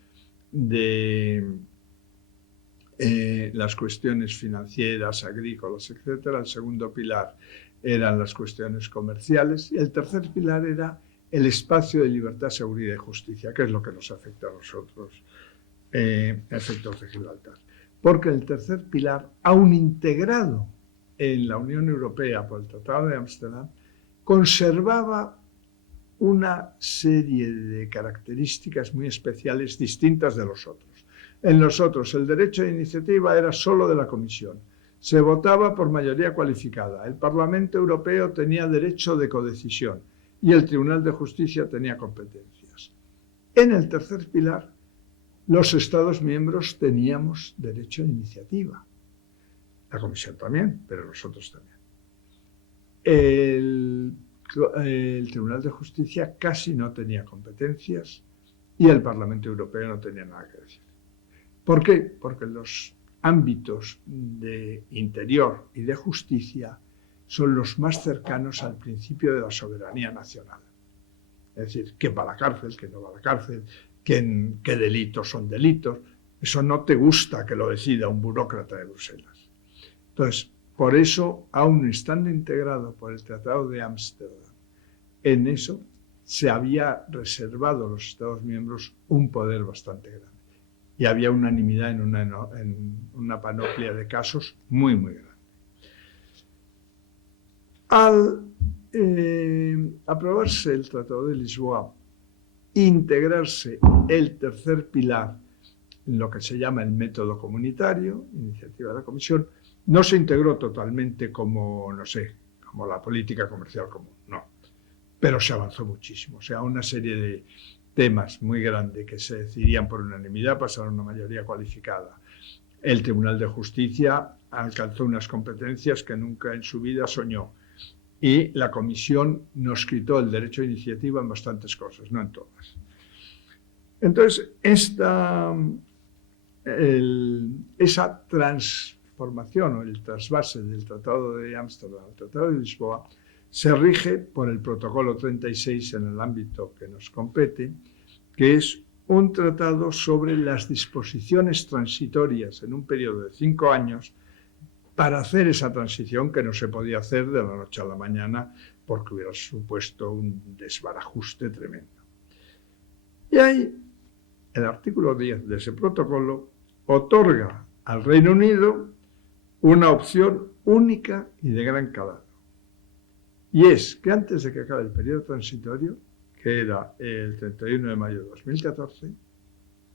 las cuestiones financieras, agrícolas, etc. El segundo pilar eran las cuestiones comerciales y el tercer pilar era el espacio de libertad, seguridad y justicia, que es lo que nos afecta a nosotros, efectos de Gibraltar. Porque el tercer pilar, aun integrado en la Unión Europea por el Tratado de Ámsterdam, conservaba una serie de características muy especiales distintas de los otros. En los otros, el derecho de iniciativa era solo de la Comisión. Se votaba por mayoría cualificada. El Parlamento Europeo tenía derecho de codecisión y el Tribunal de Justicia tenía competencias. En el tercer pilar, los Estados miembros teníamos derecho de iniciativa. La Comisión también, pero nosotros también. El Tribunal de Justicia casi no tenía competencias y el Parlamento Europeo no tenía nada que decir. ¿Por qué? Porque los ámbitos de interior y de justicia son los más cercanos al principio de la soberanía nacional. Es decir, quién va a la cárcel, quién no va a la cárcel, qué delitos son delitos. Eso no te gusta que lo decida un burócrata de Bruselas. Entonces, por eso, aun estando integrado por el Tratado de Ámsterdam, en eso se había reservado a los Estados miembros un poder bastante grande. Y había unanimidad en una panoplia de casos muy, muy grande. Al aprobarse el Tratado de Lisboa, integrarse el tercer pilar en lo que se llama el método comunitario, iniciativa de la Comisión, no se integró totalmente como, no sé, como la política comercial común, no. Pero se avanzó muchísimo. O sea, una serie de temas muy grandes que se decidían por unanimidad pasaron a una mayoría cualificada. El Tribunal de Justicia alcanzó unas competencias que nunca en su vida soñó. Y la Comisión nos quitó el derecho de iniciativa en bastantes cosas, no en todas. Entonces, esa transformación o el trasvase del Tratado de Ámsterdam al Tratado de Lisboa se rige por el Protocolo 36 en el ámbito que nos compete, que es un tratado sobre las disposiciones transitorias en un periodo de 5 años para hacer esa transición que no se podía hacer de la noche a la mañana porque hubiera supuesto un desbarajuste tremendo. Y ahí, el artículo 10 de ese protocolo otorga al Reino Unido una opción única y de gran calado. Y es que antes de que acabe el periodo transitorio, que era el 31 de mayo de 2014,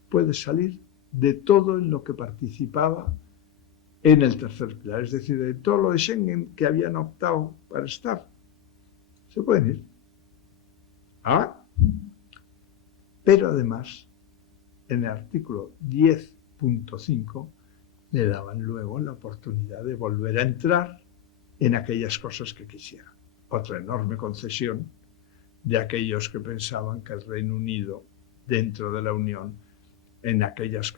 puede salir de todo en lo que participaba en el tercer pilar, es decir, de todo lo de Schengen que habían optado para estar. Se pueden ir. Pero además, en el artículo 10.5 le daban luego la oportunidad de volver a entrar en aquellas cosas que quisieran. Otra enorme concesión de aquellos que pensaban que el Reino Unido, dentro de la Unión,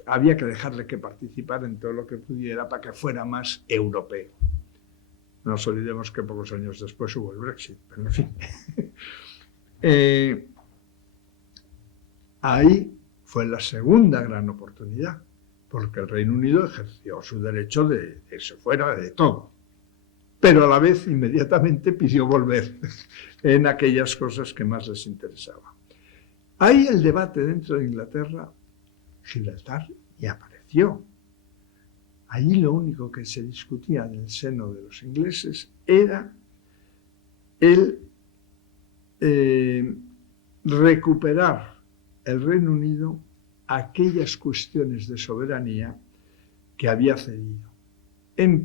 había que dejarle que participar en todo lo que pudiera para que fuera más europeo. No nos olvidemos que pocos años después hubo el Brexit, pero en fin. Ahí fue la segunda gran oportunidad, porque el Reino Unido ejerció su derecho de irse fuera de todo, pero a la vez inmediatamente pidió volver en aquellas cosas que más les interesaban. Ahí el debate dentro de Inglaterra, Gibraltar ya apareció. Allí lo único que se discutía en el seno de los ingleses era el recuperar el Reino Unido aquellas cuestiones de soberanía que había cedido,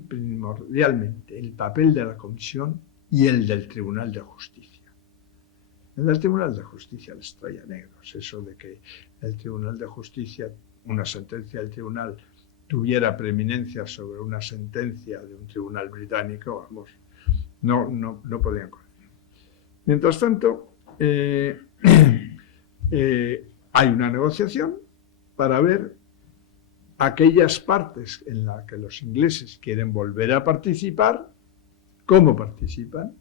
primordialmente el papel de la Comisión y el del Tribunal de Justicia. El del Tribunal de Justicia les traía negros, eso de que el Tribunal de Justicia, una sentencia del tribunal, tuviera preeminencia sobre una sentencia de un tribunal británico, vamos, no podían con ello. Mientras tanto, hay una negociación para ver aquellas partes en las que los ingleses quieren volver a participar, cómo participan.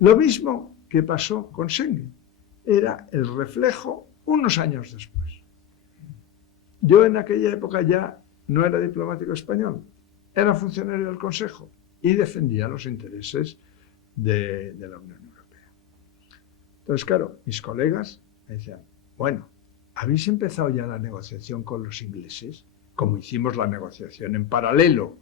Lo mismo que pasó con Schengen, era el reflejo unos años después. Yo en aquella época ya no era diplomático español, era funcionario del Consejo y defendía los intereses de la Unión Europea. Entonces, claro, mis colegas me decían, bueno, ¿habéis empezado ya la negociación con los ingleses? Como hicimos la negociación en paralelo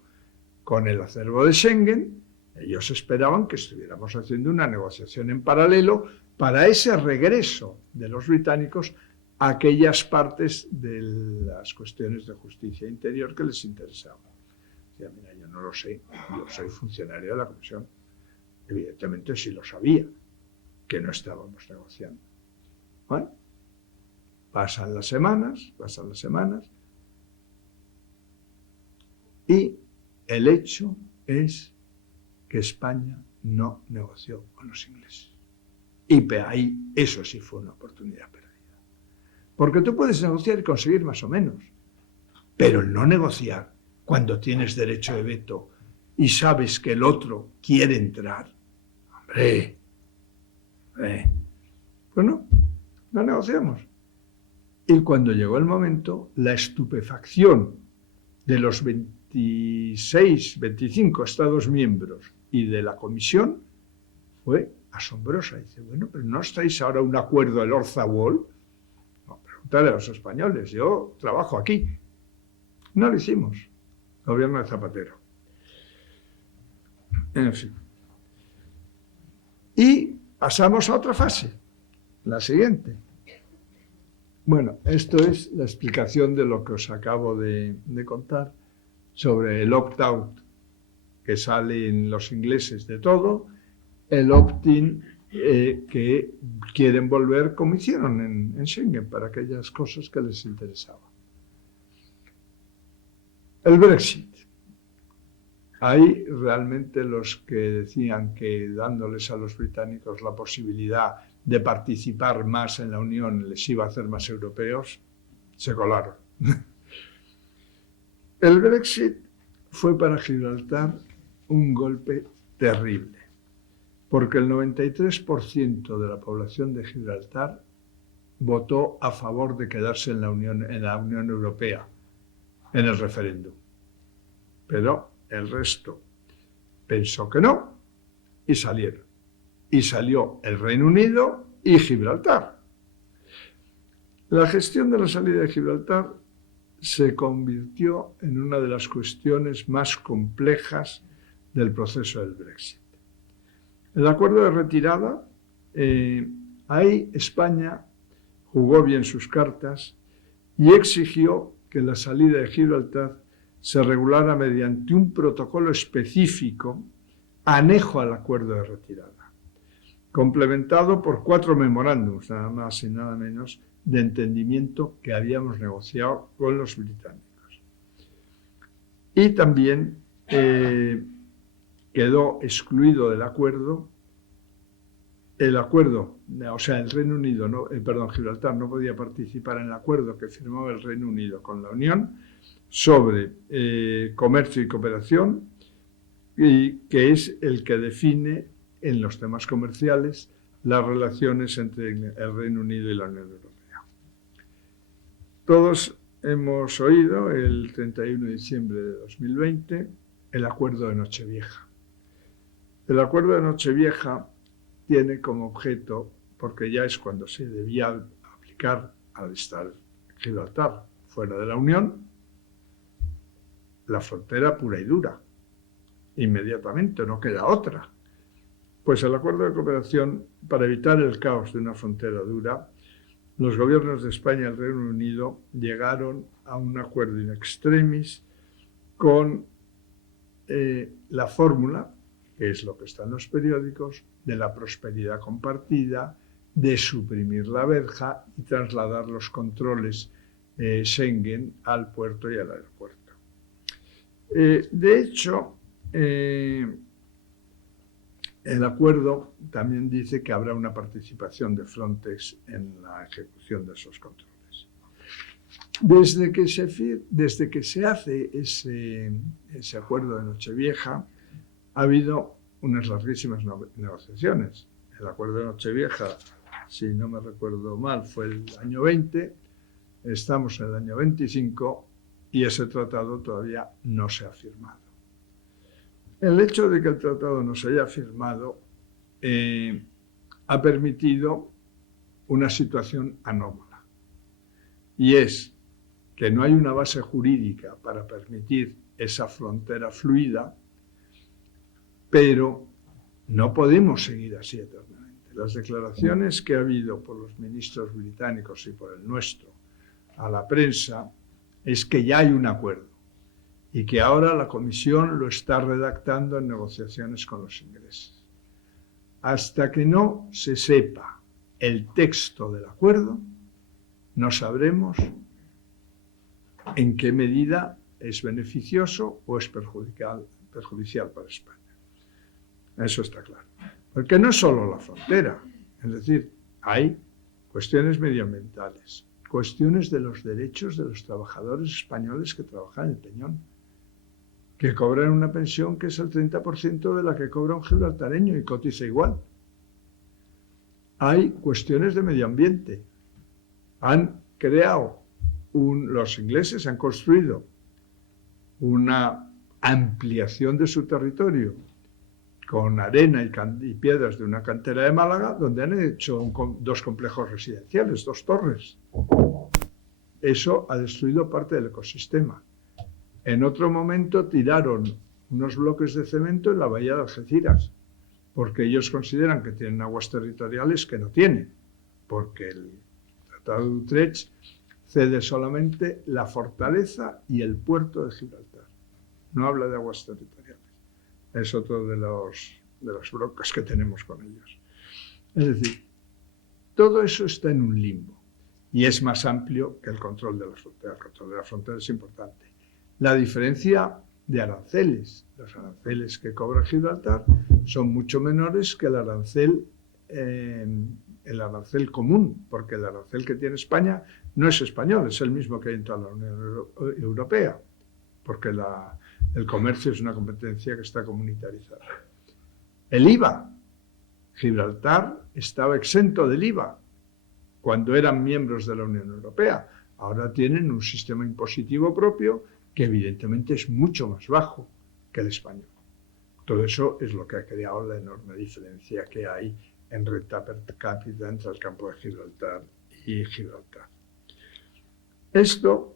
con el acervo de Schengen, ellos esperaban que estuviéramos haciendo una negociación en paralelo para ese regreso de los británicos a aquellas partes de las cuestiones de justicia interior que les interesaban. Decía, mira, yo no lo sé, yo soy funcionario de la Comisión. Evidentemente sí lo sabía, que no estábamos negociando. Bueno, pasan las semanas, y el hecho es que España no negoció con los ingleses. Y ahí eso sí fue una oportunidad perdida. Porque tú puedes negociar y conseguir más o menos, pero el no negociar cuando tienes derecho de veto y sabes que el otro quiere entrar, hombre, pues no negociamos. Y cuando llegó el momento, la estupefacción de los 26, 25 Estados miembros y de la Comisión fue asombrosa. Dice, bueno, pero ¿no estáis ahora un acuerdo del Orzawol? No, pregúntale a los españoles, yo trabajo aquí. No lo hicimos, gobierno de Zapatero. En fin. Y pasamos a otra fase, la siguiente. Bueno, esto es la explicación de lo que os acabo de contar sobre el opt-out que salen los ingleses de todo, el opt-in que quieren volver como hicieron en Schengen para aquellas cosas que les interesaban. El Brexit. Hay realmente los que decían que dándoles a los británicos la posibilidad de participar más en la Unión les iba a hacer más europeos, se colaron. El Brexit fue para Gibraltar un golpe terrible, porque el 93% de la población de Gibraltar votó a favor de quedarse en la Unión Europea en el referéndum. Pero el resto pensó que no y salieron. Y salió el Reino Unido y Gibraltar. La gestión de la salida de Gibraltar se convirtió en una de las cuestiones más complejas del proceso del Brexit. El acuerdo de retirada, ahí España jugó bien sus cartas y exigió que la salida de Gibraltar se regulara mediante un protocolo específico anejo al acuerdo de retirada, complementado por 4 memorándums, nada más y nada menos, de entendimiento que habíamos negociado con los británicos. Y también quedó excluido del acuerdo, o sea, el Reino Unido, Gibraltar no podía participar en el acuerdo que firmó el Reino Unido con la Unión sobre comercio y cooperación, y que es el que define en los temas comerciales las relaciones entre el Reino Unido y la Unión Europea. Todos hemos oído el 31 de diciembre de 2020 el acuerdo de Nochevieja. El acuerdo de Nochevieja tiene como objeto, porque ya es cuando se debía aplicar al estar Gibraltar fuera de la Unión, la frontera pura y dura. Inmediatamente, no queda otra. Pues el acuerdo de cooperación, para evitar el caos de una frontera dura, los gobiernos de España y el Reino Unido llegaron a un acuerdo in extremis con la fórmula, que es lo que está en los periódicos, de la prosperidad compartida, de suprimir la verja y trasladar los controles Schengen al puerto y al aeropuerto. De hecho, el acuerdo también dice que habrá una participación de Frontex en la ejecución de esos controles. Desde que se hace ese acuerdo de Nochevieja, ha habido unas larguísimas negociaciones. El acuerdo de Nochevieja, si no me recuerdo mal, fue el año 20, estamos en el año 25 y ese tratado todavía no se ha firmado. El hecho de que el tratado no se haya firmado ha permitido una situación anómala, y es que no hay una base jurídica para permitir esa frontera fluida, pero no podemos seguir así eternamente. Las declaraciones que ha habido por los ministros británicos y por el nuestro a la prensa es que ya hay un acuerdo y que ahora la Comisión lo está redactando en negociaciones con los ingleses. Hasta que no se sepa el texto del acuerdo, no sabremos en qué medida es beneficioso o es perjudicial para España. Eso está claro. Porque no es solo la frontera, es decir, hay cuestiones medioambientales, cuestiones de los derechos de los trabajadores españoles que trabajan en el Peñón, que cobran una pensión que es el 30% de la que cobra un gibraltareño y cotiza igual. Hay cuestiones de medio ambiente. Los ingleses han construido una ampliación de su territorio con arena y piedras de una cantera de Málaga, donde han hecho dos complejos residenciales, 2 torres. Eso ha destruido parte del ecosistema. En otro momento tiraron unos bloques de cemento en la bahía de Algeciras, porque ellos consideran que tienen aguas territoriales que no tienen, porque el Tratado de Utrecht cede solamente la fortaleza y el puerto de Gibraltar. No habla de aguas territoriales. Es otro de las broncas que tenemos con ellos. Es decir, todo eso está en un limbo y es más amplio que el control de la frontera. El control de la frontera es importante. La diferencia de aranceles, los aranceles que cobra Gibraltar son mucho menores que el arancel común, porque el arancel que tiene España no es español, es el mismo que hay en toda la Unión Europea, porque el comercio es una competencia que está comunitarizada. El IVA. Gibraltar estaba exento del IVA cuando eran miembros de la Unión Europea. Ahora tienen un sistema impositivo propio que evidentemente es mucho más bajo que el español. Todo eso es lo que ha creado la enorme diferencia que hay en renta per cápita entre el campo de Gibraltar y Gibraltar. Esto,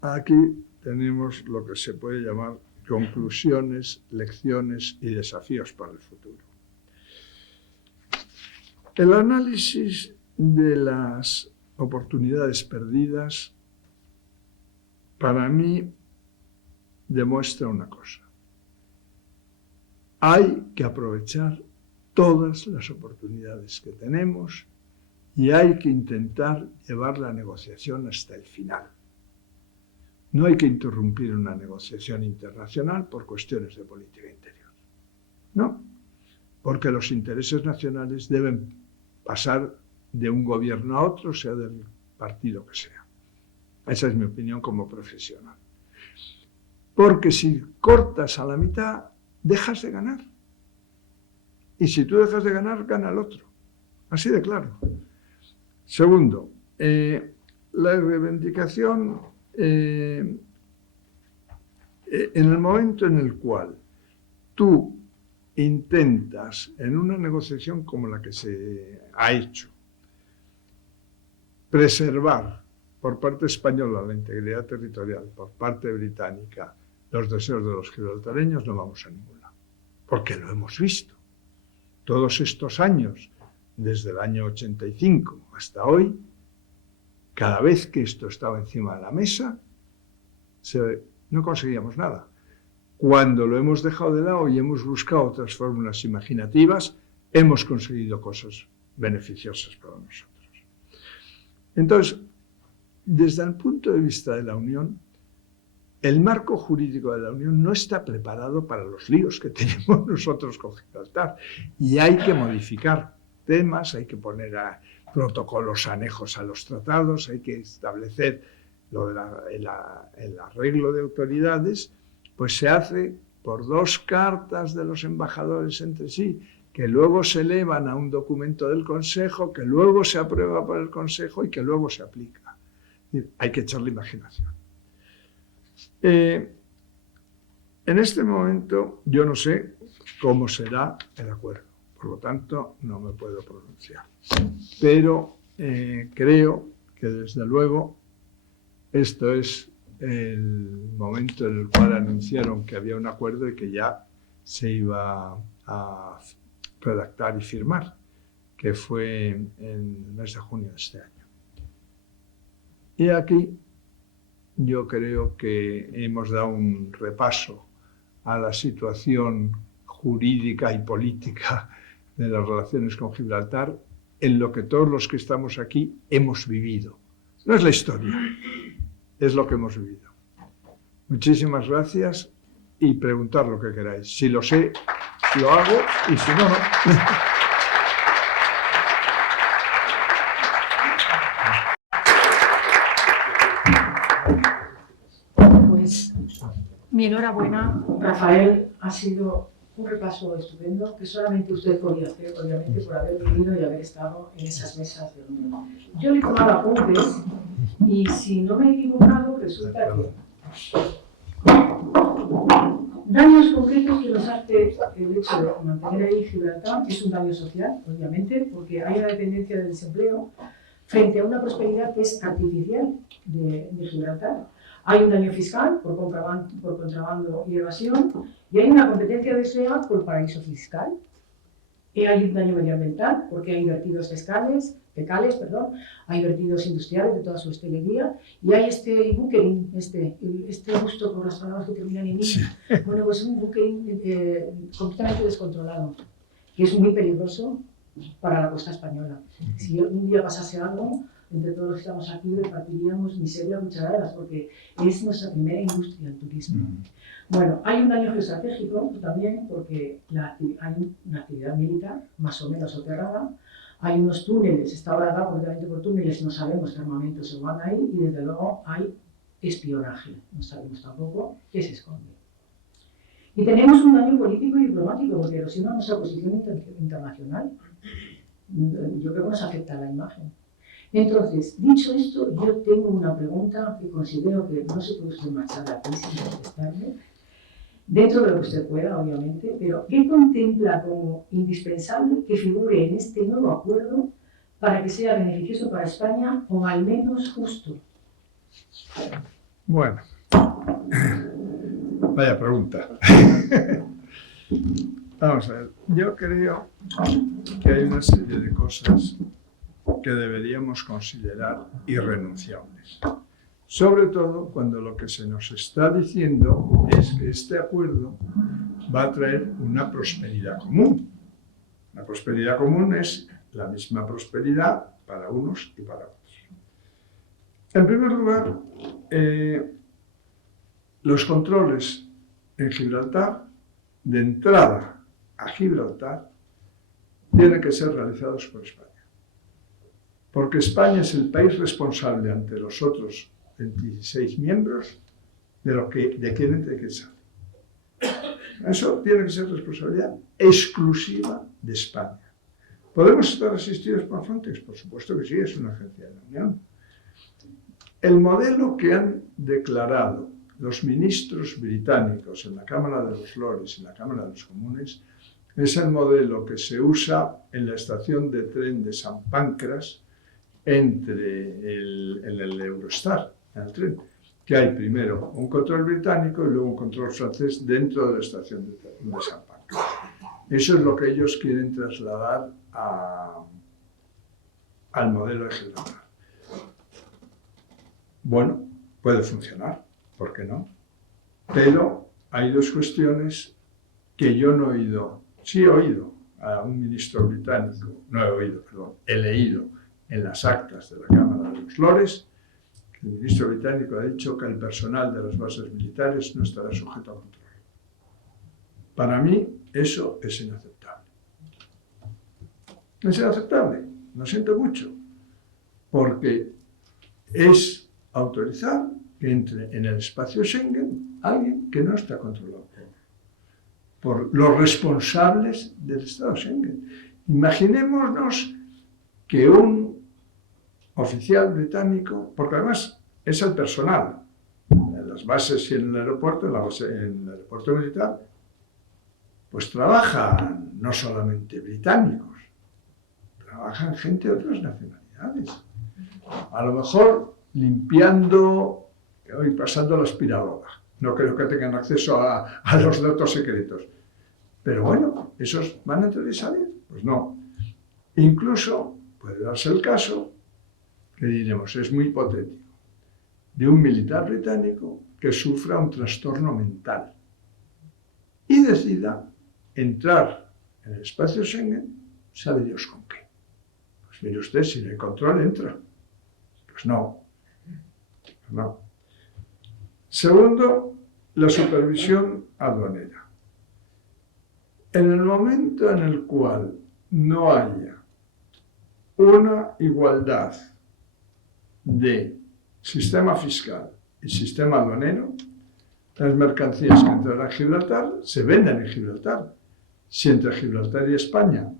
aquí tenemos lo que se puede llamar conclusiones, lecciones y desafíos para el futuro. El análisis de las oportunidades perdidas, para mí, demuestra una cosa. Hay que aprovechar todas las oportunidades que tenemos y hay que intentar llevar la negociación hasta el final. No hay que interrumpir una negociación internacional por cuestiones de política interior. No, porque los intereses nacionales deben pasar de un gobierno a otro, sea del partido que sea. Esa es mi opinión como profesional. Porque si cortas a la mitad, dejas de ganar. Y si tú dejas de ganar, gana el otro. Así de claro. Segundo, la reivindicación, en el momento en el cual tú intentas, en una negociación como la que se ha hecho, preservar por parte española la integridad territorial, por parte británica los deseos de los gibraltareños, no vamos a ningún lado. Porque lo hemos visto. Todos estos años, desde el año 85 hasta hoy, cada vez que esto estaba encima de la mesa, no conseguíamos nada. Cuando lo hemos dejado de lado y hemos buscado otras fórmulas imaginativas, hemos conseguido cosas beneficiosas para nosotros. Entonces, desde el punto de vista de la Unión, el marco jurídico de la Unión no está preparado para los líos que tenemos nosotros con Gibraltar. Y hay que modificar temas, hay que poner protocolos anejos a los tratados, hay que establecer el arreglo de autoridades, pues se hace por 2 cartas de los embajadores entre sí, que luego se elevan a un documento del Consejo, que luego se aprueba por el Consejo y que luego se aplica. Hay que echarle imaginación. En este momento yo no sé cómo será el acuerdo, por lo tanto no me puedo pronunciar. Pero creo que desde luego esto es el momento en el cual anunciaron que había un acuerdo y que ya se iba a redactar y firmar, que fue en el mes de junio de este año. Y aquí yo creo que hemos dado un repaso a la situación jurídica y política de las relaciones con Gibraltar, en lo que todos los que estamos aquí hemos vivido. No es la historia, es lo que hemos vivido. Muchísimas gracias y preguntar lo que queráis. Si lo sé, lo hago y si no, no. Pues mi enhorabuena, Rafael, ha sido un repaso estupendo que solamente usted podía hacer, obviamente, por haber vivido y haber estado en esas mesas de reunión. Yo le he tomado apuntes y si no me he equivocado, resulta que daños concretos que nos hace el hecho de mantener ahí Gibraltar es un daño social, obviamente, porque hay una dependencia del desempleo frente a una prosperidad que es artificial de Gibraltar. Hay un daño fiscal por contrabando y evasión, y hay una competencia desleal por paraíso fiscal. Y hay un daño medioambiental porque hay vertidos fecales, hay vertidos industriales de toda su hostelería, y hay este bunkering, este gusto por las palabras que terminan en Sí. bueno, pues un bunkering completamente descontrolado, que es muy peligroso para la costa española. Si un día pasase algo, entre todos los que estamos aquí repartiríamos miseria a cucharadas, porque es nuestra primera industria, el turismo. Bueno, hay un daño geoestratégico también, porque hay una actividad militar, más o menos soterrada, hay unos túneles, está horadada completamente por túneles, no sabemos qué armamentos se van ahí, y desde luego hay espionaje, no sabemos tampoco qué se esconde. Y tenemos un daño político y diplomático, porque erosiona nuestra posición internacional. Yo creo que nos afecta la imagen. Entonces, dicho esto, yo tengo una pregunta que considero que no se puede usted marchar de aquí sin contestarme, dentro de lo que usted pueda, obviamente, pero ¿qué contempla como indispensable que figure en este nuevo acuerdo para que sea beneficioso para España o al menos justo? Bueno, vaya pregunta. Vamos a ver, yo creo que hay una serie de cosas que deberíamos considerar irrenunciables. Sobre todo cuando lo que se nos está diciendo es que este acuerdo va a traer una prosperidad común. La prosperidad común es la misma prosperidad para unos y para otros. En primer lugar, los controles en Gibraltar, de entrada a Gibraltar, tienen que ser realizados por España. Porque España es el país responsable ante los otros 26 miembros de quién entra y quién sale. Eso tiene que ser responsabilidad exclusiva de España. ¿Podemos estar asistidos por Frontex? Por supuesto que sí, es una agencia de la Unión. El modelo que han declarado los ministros británicos en la Cámara de los Lores y en la Cámara de los Comunes es el modelo que se usa en la estación de tren de San Pancras entre el Eurostar, en el tren, que hay primero un control británico y luego un control francés dentro de la estación de tren de San Pancras. Eso es lo que ellos quieren trasladar al modelo de Gibraltar. Bueno, puede funcionar, ¿por qué no? Pero hay dos cuestiones que yo no he oído. Sí he oído a un ministro británico, no he oído, perdón, he leído en las actas de la Cámara de los Lores, que el ministro británico ha dicho que el personal de las bases militares no estará sujeto a control. Para mí eso es inaceptable. Es inaceptable, lo siento mucho, porque es autorizar que entre en el espacio Schengen alguien que no está controlado por los responsables del Estado Schengen. Imaginémonos que un oficial británico, porque además es el personal, en las bases y en el aeropuerto, en el aeropuerto militar, pues trabajan no solamente británicos, trabajan gente de otras nacionalidades. A lo mejor limpiando y pasando la aspiradora. No creo que tengan acceso a los datos secretos. Pero bueno, ¿esos van a entrar y salir? Pues no. Incluso puede darse el caso, que diremos, es muy hipotético, de un militar británico que sufra un trastorno mental y decida entrar en el espacio Schengen, ¿sabe Dios con qué? Pues mire usted, si no hay control, entra. Pues no. No. Segundo, la supervisión aduanera. En el momento en el cual no haya una igualdad de sistema fiscal y sistema aduanero, las mercancías que entran a Gibraltar se venden en Gibraltar. Si entre Gibraltar y España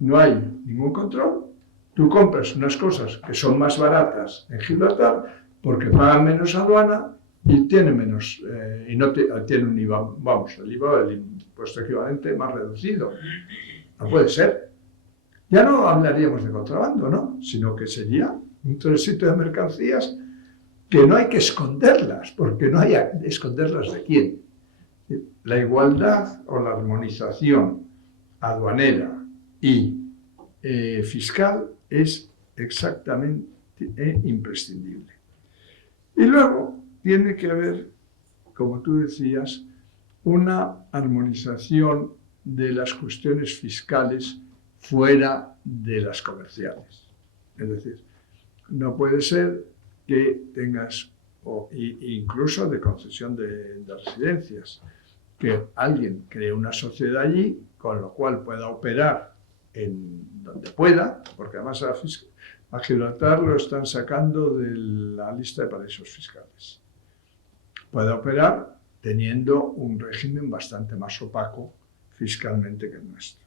no hay ningún control, tú compras unas cosas que son más baratas en Gibraltar porque pagan menos aduana y tienen menos, y no tienen un IVA, vamos, el IVA, el impuesto equivalente más reducido. No puede ser. Ya no hablaríamos de contrabando, ¿no? Sino que sería un tránsito de mercancías que no hay que esconderlas, porque no hay que esconderlas de quién. La igualdad o la armonización aduanera y fiscal es exactamente imprescindible. Y luego tiene que haber, como tú decías, una armonización de las cuestiones fiscales fuera de las comerciales. Es decir, no puede ser que tengas, incluso de concesión de residencias, que alguien cree una sociedad allí, con lo cual pueda operar en donde pueda, porque además a Gibraltar lo están sacando de la lista de paraísos fiscales. Pueda operar teniendo un régimen bastante más opaco fiscalmente que el nuestro.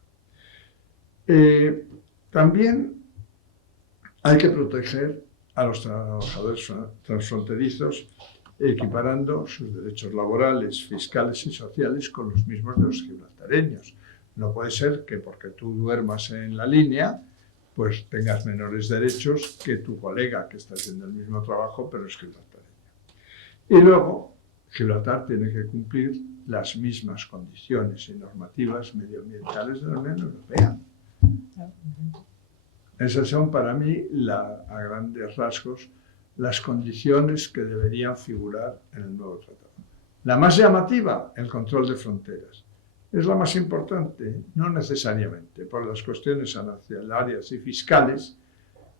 También hay que proteger a los trabajadores transfronterizos, equiparando sus derechos laborales, fiscales y sociales con los mismos de los gibraltareños. No puede ser que porque tú duermas en la línea, pues tengas menores derechos que tu colega que está haciendo el mismo trabajo, pero es gibraltareño. Y luego, Gibraltar tiene que cumplir las mismas condiciones y normativas medioambientales de la Unión Europea. Esas son para mí, a grandes rasgos, las condiciones que deberían figurar en el nuevo tratado. La más llamativa, el control de fronteras. Es la más importante, no necesariamente, por las cuestiones arancelarias y fiscales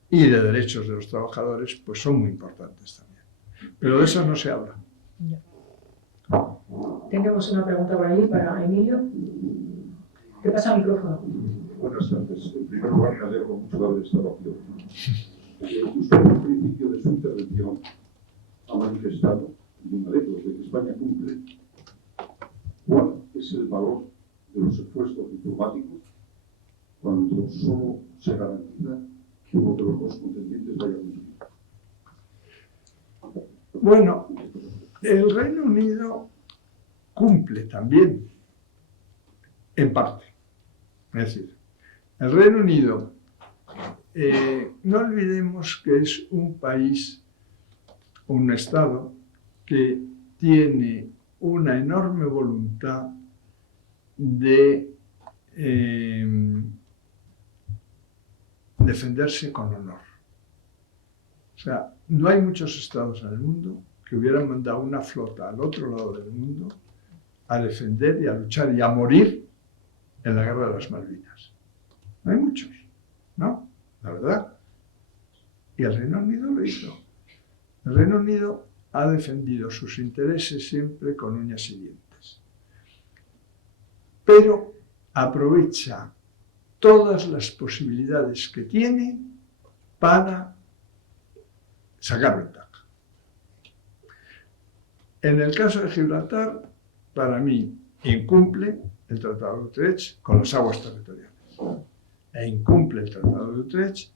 y de derechos de los trabajadores, pues son muy importantes también. Pero de eso no se habla. Ya. Tenemos una pregunta por ahí para Emilio. ¿Qué pasa al micrófono? Buenas tardes. En primer lugar, me alegro mucho de haber estado aquí hoy. Justo al principio de su intervención ha manifestado, y me alegro de que España cumple, cuál es el valor de los esfuerzos diplomáticos cuando solo se garantiza que uno de los dos contendientes vaya a cumplir. Bueno, el Reino Unido cumple también, en parte. Es decir, el Reino Unido, no olvidemos que es un país, un Estado, que tiene una enorme voluntad de defenderse con honor. O sea, no hay muchos estados en el mundo que hubieran mandado una flota al otro lado del mundo a defender y a luchar y a morir en la guerra de las Malvinas. No hay muchos, ¿no? La verdad. Y el Reino Unido lo hizo. El Reino Unido ha defendido sus intereses siempre con uñas y dientes. Pero aprovecha todas las posibilidades que tiene para sacar ventaja. En el caso de Gibraltar, para mí, incumple el Tratado de Utrecht con las aguas territoriales. E incumple el Tratado de Utrecht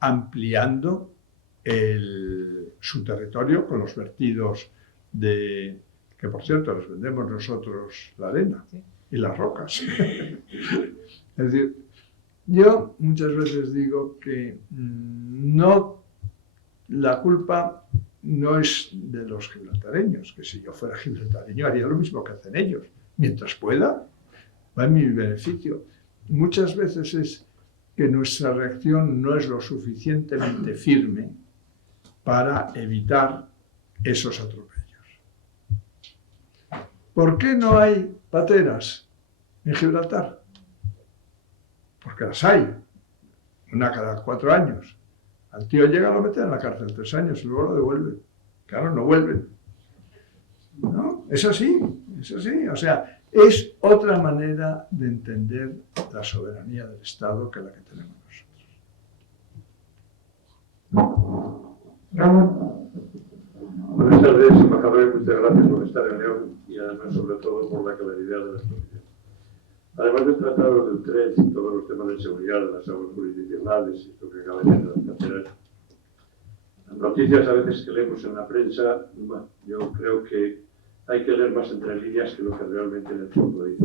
ampliando su territorio con los vertidos que por cierto les vendemos nosotros la arena y las rocas. Es decir, yo muchas veces digo que la culpa no es de los gibraltareños, que si yo fuera gibraltareño haría lo mismo que hacen ellos. Mientras pueda, va en mi beneficio. Muchas veces es que nuestra reacción no es lo suficientemente firme para evitar esos atropellos. ¿Por qué no hay pateras en Gibraltar? Porque las hay, una cada 4 años. Al tío llega, lo meten en la cárcel 3 años y luego lo devuelven. Claro, no vuelven. ¿No? Es así. O sea, es otra manera de entender la soberanía del Estado que la que tenemos nosotros. Buenas tardes, embajadores. Muchas gracias por esta reunión y además, sobre todo, por la claridad de la exposición. Además del Tratado de Utrecht y todos los temas de seguridad de las aguas jurisdiccionales y esto que acaba de decir las carteras, las noticias a veces que leemos en la prensa, bueno, yo creo que hay que leer más entre líneas que lo que realmente en el fondo dice.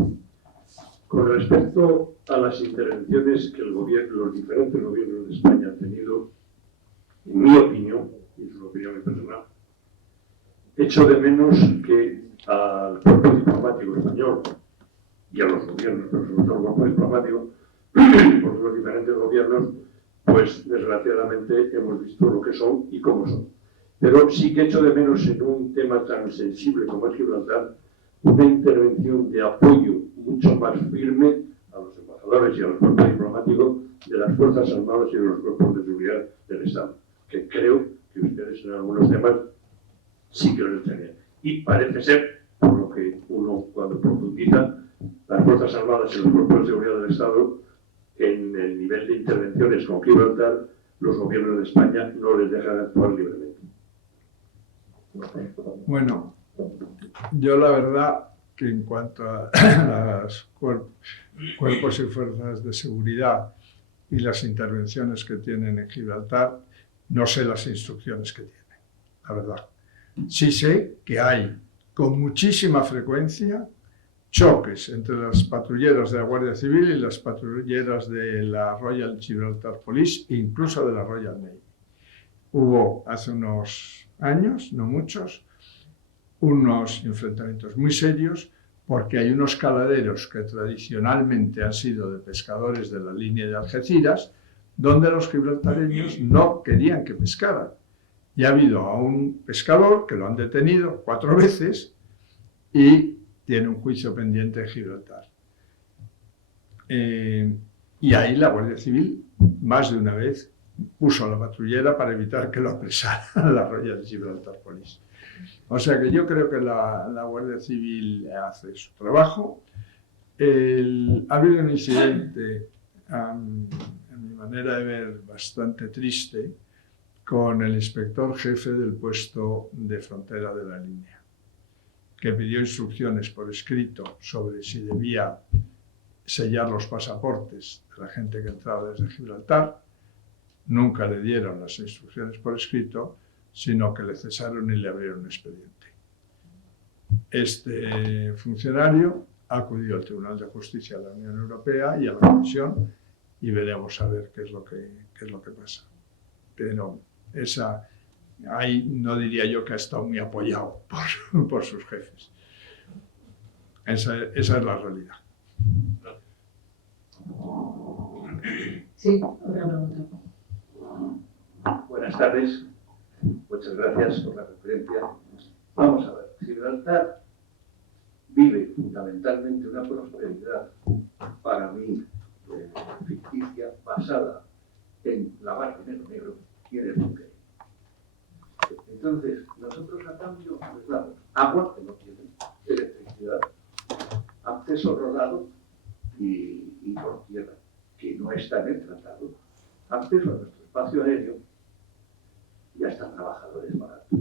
Con respecto a las intervenciones que los diferentes gobiernos de España han tenido, en mi opinión, y es una opinión muy personal, echo de menos que al cuerpo diplomático español y a los gobiernos, pero sobre todo al cuerpo diplomático, porque los diferentes gobiernos, pues desgraciadamente hemos visto lo que son y cómo son. Pero sí que echo de menos en un tema tan sensible como es Gibraltar una intervención de apoyo mucho más firme a los embajadores y a los cuerpos diplomáticos de las Fuerzas Armadas y de los cuerpos de seguridad del Estado, que creo que ustedes en algunos temas sí que lo tenían. Y parece ser, por lo que uno cuando profundiza, las Fuerzas Armadas y los cuerpos de seguridad del Estado, en el nivel de intervenciones con Gibraltar, los gobiernos de España no les dejan actuar libremente. Bueno, yo la verdad que en cuanto a los cuerpos y fuerzas de seguridad y las intervenciones que tienen en Gibraltar, no sé las instrucciones que tienen, la verdad. Sí sé que hay con muchísima frecuencia choques entre las patrulleras de la Guardia Civil y las patrulleras de la Royal Gibraltar Police e incluso de la Royal Navy. Hubo hace unos años, no muchos, unos enfrentamientos muy serios porque hay unos caladeros que tradicionalmente han sido de pescadores de la línea de Algeciras donde los gibraltareños no querían que pescaran. Y ha habido a un pescador que lo han detenido 4 veces y tiene un juicio pendiente en Gibraltar. Y ahí la Guardia Civil más de una vez puso a la patrullera para evitar que lo apresara la Royal Gibraltar Police. O sea que yo creo que la Guardia Civil hace su trabajo. Ha habido un incidente, en mi manera de ver, bastante triste, con el inspector jefe del puesto de frontera de la línea, que pidió instrucciones por escrito sobre si debía sellar los pasaportes de la gente que entraba desde Gibraltar. Nunca le dieron las instrucciones por escrito, sino que le cesaron y le abrieron un expediente. Este funcionario acudió al Tribunal de Justicia de la Unión Europea y a la Comisión y veremos a ver qué es lo que pasa. Pero ahí no diría yo que ha estado muy apoyado por sus jefes. Esa es la realidad. Sí, otra pregunta. Buenas tardes, muchas gracias por la referencia. Vamos a ver, Gibraltar vive fundamentalmente una prosperidad, para mí, ficticia, basada en lavar dinero negro y en el buque. Entonces, nosotros a cambio les damos agua, que no tienen, electricidad, acceso rodado y por tierra, que no está en el tratado, acceso a nuestro espacio aéreo y hasta trabajadores baratos.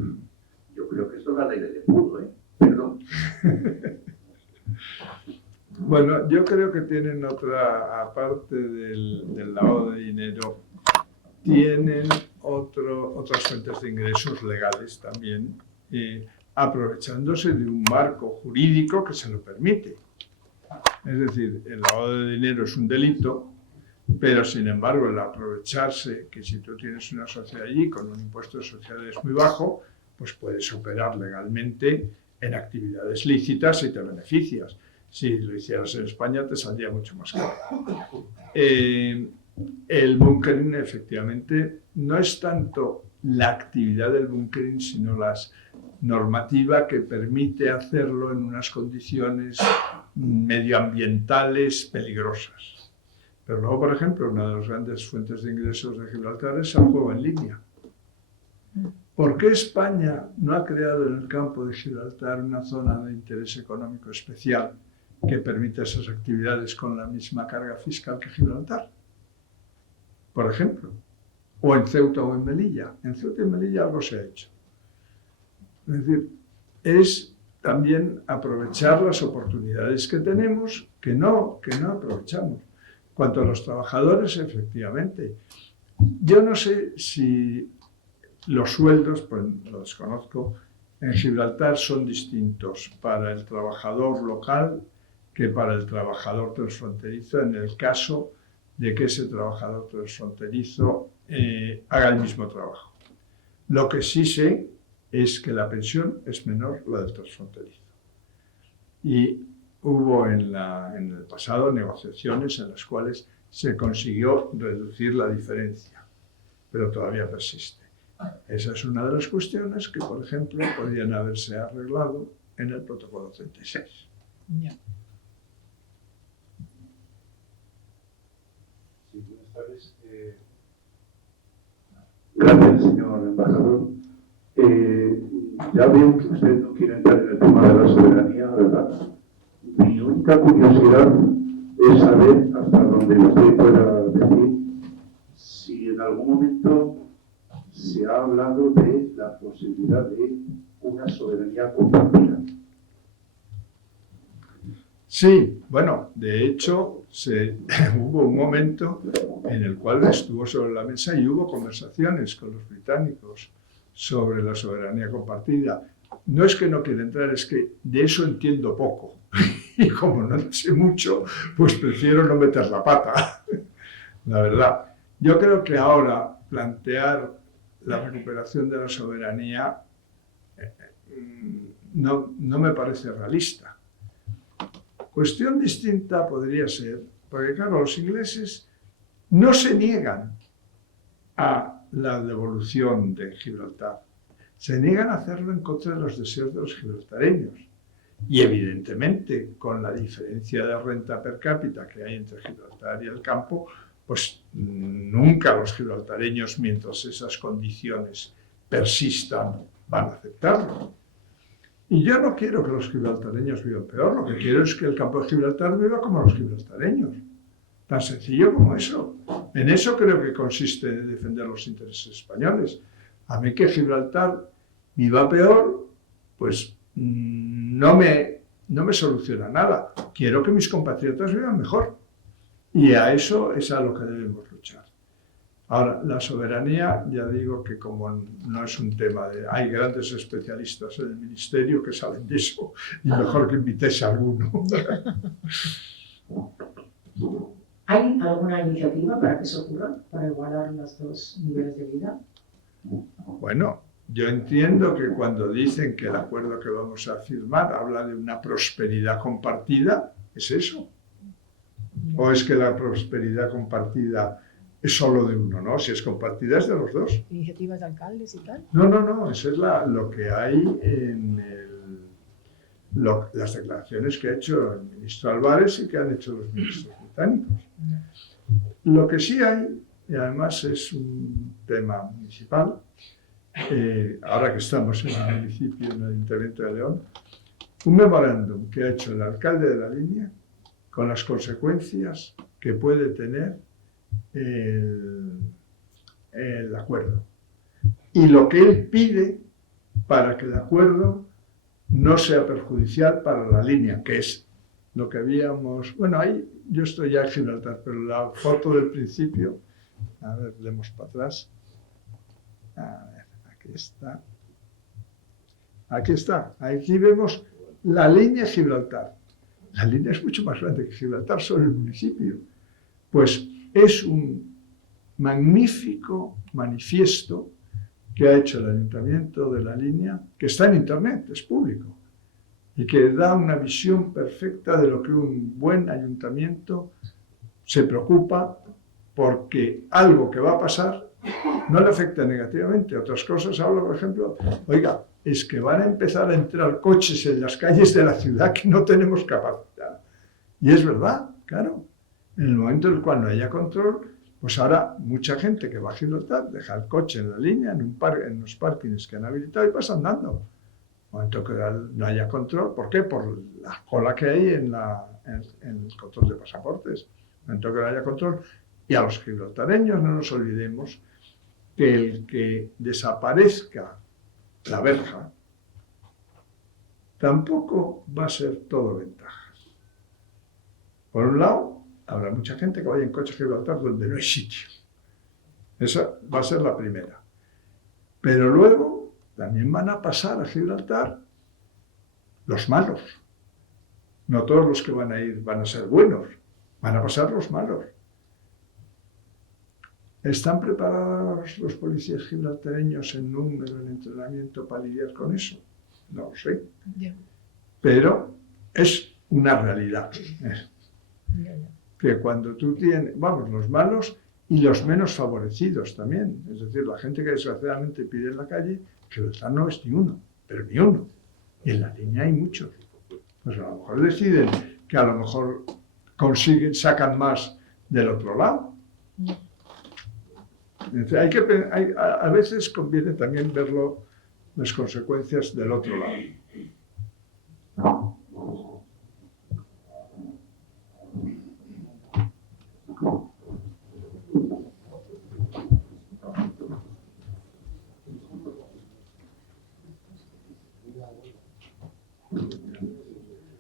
Yo creo que esto es la ley del embudo, Perdón. Bueno, yo creo que tienen otra, aparte del lavado de dinero, tienen otras fuentes de ingresos legales también, aprovechándose de un marco jurídico que se lo permite. Es decir, el lavado de dinero es un delito, pero sin embargo el aprovecharse, que si tú tienes una sociedad allí con un impuesto de sociedades muy bajo, pues puedes operar legalmente en actividades lícitas y te beneficias. Si lo hicieras en España te saldría mucho más caro. El bunkering efectivamente no es tanto la actividad del bunkering, sino la normativa que permite hacerlo en unas condiciones medioambientales peligrosas. Pero luego, por ejemplo, una de las grandes fuentes de ingresos de Gibraltar es el juego en línea. ¿Por qué España no ha creado en el campo de Gibraltar una zona de interés económico especial que permita esas actividades con la misma carga fiscal que Gibraltar? Por ejemplo, o en Ceuta o en Melilla. En Ceuta y en Melilla algo se ha hecho. Es decir, es también aprovechar las oportunidades que tenemos que no aprovechamos. Cuanto a los trabajadores, efectivamente, yo no sé si los sueldos, pues lo desconozco, en Gibraltar son distintos para el trabajador local que para el trabajador transfronterizo, en el caso de que ese trabajador transfronterizo haga el mismo trabajo. Lo que sí sé es que la pensión es menor la del transfronterizo. Y hubo en el pasado negociaciones en las cuales se consiguió reducir la diferencia, pero todavía persiste. Esa es una de las cuestiones que, por ejemplo, podrían haberse arreglado en el protocolo 36. Ya. Sí, buenas tardes. Gracias, señor embajador. Ya veo que usted no quiere entrar en el tema de la soberanía, ¿verdad? Mi única curiosidad es saber hasta dónde usted pueda decir si en algún momento se ha hablado de la posibilidad de una soberanía compartida. Sí, bueno, de hecho hubo un momento en el cual estuvo sobre la mesa y hubo conversaciones con los británicos sobre la soberanía compartida. No es que no quiera entrar, es que de eso entiendo poco. Y como no sé mucho, pues prefiero no meter la pata. La verdad. Yo creo que ahora plantear la recuperación de la soberanía no me parece realista. Cuestión distinta podría ser, porque claro, los ingleses no se niegan a la devolución de Gibraltar, se niegan a hacerlo en contra de los deseos de los gibraltareños. Y evidentemente, con la diferencia de renta per cápita que hay entre Gibraltar y el campo, pues nunca los gibraltareños, mientras esas condiciones persistan, van a aceptarlo. Y yo no quiero que los gibraltareños vivan peor, lo que quiero es que el campo de Gibraltar viva como los gibraltareños. Tan sencillo como eso. En eso creo que consiste defender los intereses españoles. A mí que Gibraltar viva peor, pues no me soluciona nada. Quiero que mis compatriotas vivan mejor. Y a eso es a lo que debemos luchar. Ahora, la soberanía, ya digo que como no es un tema de... Hay grandes especialistas en el ministerio que saben de eso, y mejor que invitéis a alguno. ¿Hay alguna iniciativa para que eso ocurra, para igualar los dos niveles de vida? Bueno, yo entiendo que cuando dicen que el acuerdo que vamos a firmar habla de una prosperidad compartida, ¿es eso? ¿O es que la prosperidad compartida es solo de uno, no? Si es compartida es de los dos. ¿Iniciativas de alcaldes y tal? No, eso es lo que hay en las declaraciones que ha hecho el ministro Álvarez y que han hecho los ministros británicos. Lo que sí hay, y además es un tema municipal, ahora que estamos en el municipio, en el Ayuntamiento de León, un memorándum que ha hecho el alcalde de la línea con las consecuencias que puede tener el acuerdo. Y lo que él pide para que el acuerdo no sea perjudicial para la línea, que es lo que habíamos... Bueno, ahí yo estoy ya en Gibraltar, pero la foto del principio, a ver, demos para atrás. A ver, aquí está. Aquí está. Aquí vemos la línea Gibraltar. La línea es mucho más grande que Gibraltar, solo el municipio. Pues es un magnífico manifiesto que ha hecho el Ayuntamiento de la línea, que está en Internet, es público, y que da una visión perfecta de lo que un buen ayuntamiento se preocupa porque algo que va a pasar no le afecta negativamente. Otras cosas habla, por ejemplo, oiga, es que van a empezar a entrar coches en las calles de la ciudad que no tenemos capacidad. Y es verdad, claro. En el momento en el cual no haya control, Pues ahora mucha gente que va a Gibraltar deja el coche en la línea, en los parkings que han habilitado y pasa andando. En el momento que no haya control, ¿por qué? Por la cola que hay en el control de pasaportes. En el momento que no haya control. Y a los gibraltareños no nos olvidemos que el que desaparezca la verja tampoco va a ser todo ventajas. Por un lado, habrá mucha gente que vaya en coche a Gibraltar donde no hay sitio. Esa va a ser la primera. Pero luego también van a pasar a Gibraltar los malos. No todos los que van a ir van a ser buenos, van a pasar los malos. ¿Están preparados los policías gibraltareños en número, en entrenamiento para lidiar con eso? No lo sé. Pero es una realidad. Que cuando tú tienes, los malos y los menos favorecidos también, es decir, la gente que desgraciadamente pide en la calle, Gibraltar no es ni uno, pero ni uno. Y en la línea hay muchos. Pues a lo mejor deciden que a lo mejor sacan más del otro lado. Entonces, a veces conviene también verlo, las consecuencias del otro lado.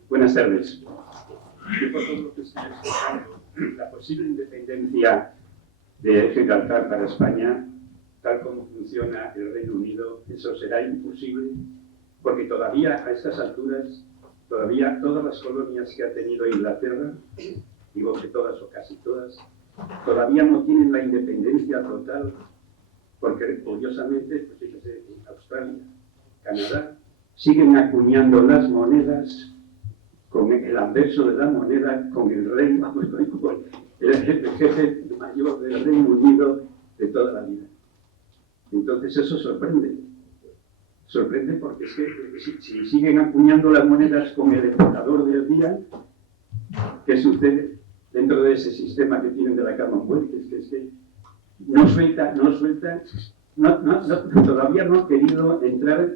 Buenas tardes. Yo por todo lo que estoy escuchando, la posible independencia de Gibraltar para España, tal como funciona el Reino Unido, eso será imposible, porque todavía a estas alturas, todavía todas las colonias que ha tenido Inglaterra, digo que todas o casi todas, todavía no tienen la independencia total, porque curiosamente, pues fíjese, Australia, Canadá, siguen acuñando las monedas con el anverso de la moneda, con el rey, con el jefe mayor del Reino Unido de toda la vida. Entonces eso sorprende. Sorprende porque es que si siguen acuñando las monedas con el emperador del día, ¿qué sucede dentro de ese sistema que tienen de la Commonwealth? Es que no suelta, todavía no ha querido entrar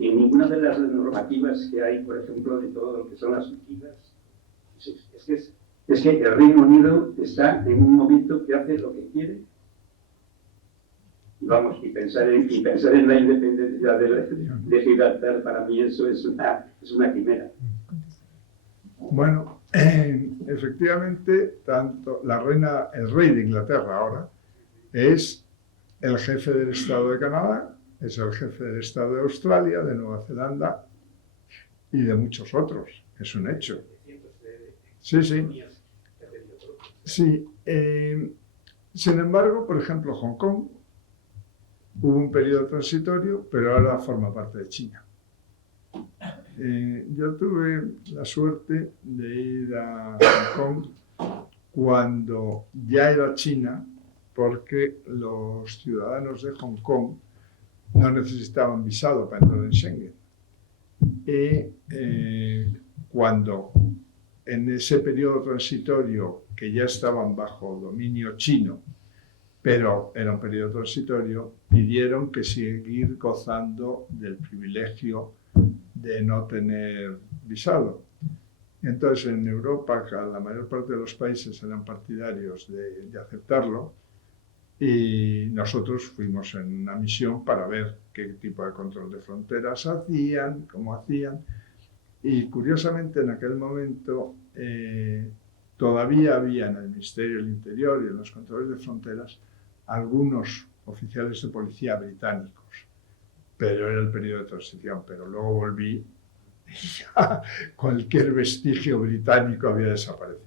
en ninguna de las normativas que hay, por ejemplo, de todo lo que son las liquidas. Es que el Reino Unido está en un momento que hace lo que quiere. Y pensar en la independencia de Gibraltar, para mí eso es una quimera. Bueno, efectivamente, tanto el rey de Inglaterra ahora es el jefe del Estado de Canadá, es el jefe del Estado de Australia, de Nueva Zelanda y de muchos otros. Es un hecho. Sí. Sí. Sin embargo, por ejemplo, Hong Kong hubo un periodo transitorio, pero ahora forma parte de China. Yo tuve la suerte de ir a Hong Kong cuando ya era China, porque los ciudadanos de Hong Kong no necesitaban visado para entrar en Schengen. Y cuando en ese periodo transitorio que ya estaban bajo dominio chino, pero era un periodo transitorio, pidieron que seguir gozando del privilegio de no tener visado. Entonces en Europa la mayor parte de los países eran partidarios de aceptarlo, y nosotros fuimos en una misión para ver qué tipo de control de fronteras hacían, cómo hacían. Y curiosamente en aquel momento todavía había en el Ministerio del Interior y en los controles de fronteras algunos oficiales de policía británicos, pero era el periodo de transición. Pero luego volví y ya cualquier vestigio británico había desaparecido.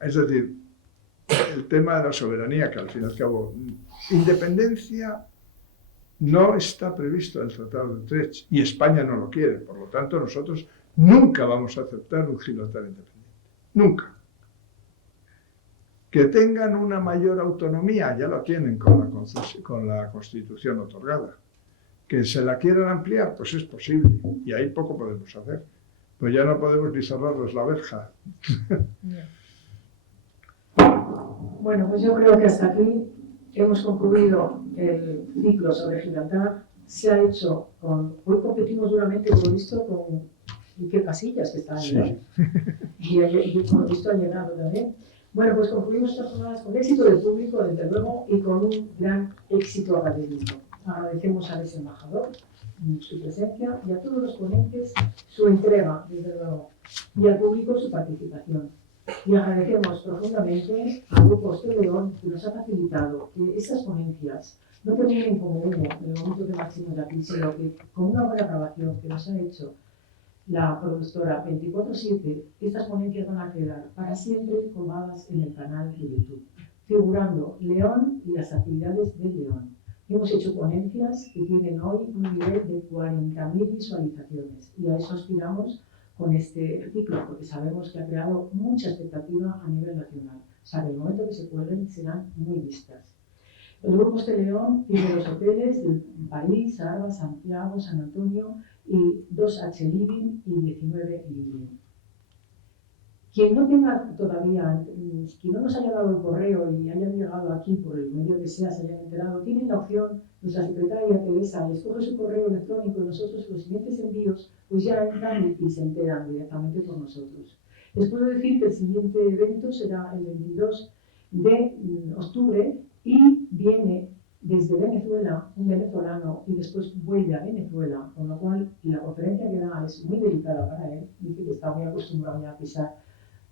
Es decir, el tema de la soberanía, que al fin y al cabo, independencia no está previsto en el Tratado de Utrecht y España no lo quiere. Por lo tanto, nosotros nunca vamos a aceptar un Gibraltar independiente. Nunca. Que tengan una mayor autonomía, ya lo tienen con la Constitución otorgada. Que se la quieran ampliar, pues es posible. Y ahí poco podemos hacer. Pues ya no podemos ni cerrarles la verja. Bueno, pues yo creo que hasta aquí hemos concluido el ciclo sobre Gibraltar. Se ha hecho hoy competimos duramente, por lo visto, con Iker Casillas, que está ahí. Sí. Y por lo visto ha llegado también. Bueno, pues concluimos estas jornadas con éxito del público, desde luego, y con un gran éxito académico. Agradecemos al ex embajador su presencia y a todos los ponentes su entrega, desde luego, y al público su participación. Y agradecemos profundamente al Grupo Hostel León que nos ha facilitado que estas ponencias no terminen como humo en el momento que máximo de aquí, sino que con una buena grabación que nos ha hecho la productora 24/7, estas ponencias van a quedar para siempre colgadas en el canal de YouTube, figurando León y las actividades de León. Hemos hecho ponencias que tienen hoy un nivel de 40.000 visualizaciones y a eso aspiramos con este ciclo, porque sabemos que ha creado mucha expectativa a nivel nacional. O sea, que en el momento que se cuelguen serán muy vistas. El Grupo Hostel León tiene los hoteles de París, Arba, Santiago, San Antonio y 2H Living y 19 Living. Quien no tenga todavía, quien no nos haya dado el correo y hayan llegado aquí por el medio que sea, se hayan enterado, tienen la opción, nuestra secretaria Teresa les coge su correo electrónico y nosotros los siguientes envíos pues ya entran y se enteran directamente por nosotros. Les puedo decir que el siguiente evento será el 22 de octubre y viene desde Venezuela un venezolano y después vuelve a Venezuela, con lo cual la conferencia que da es muy delicada para él, dice que está muy acostumbrado ya a pisar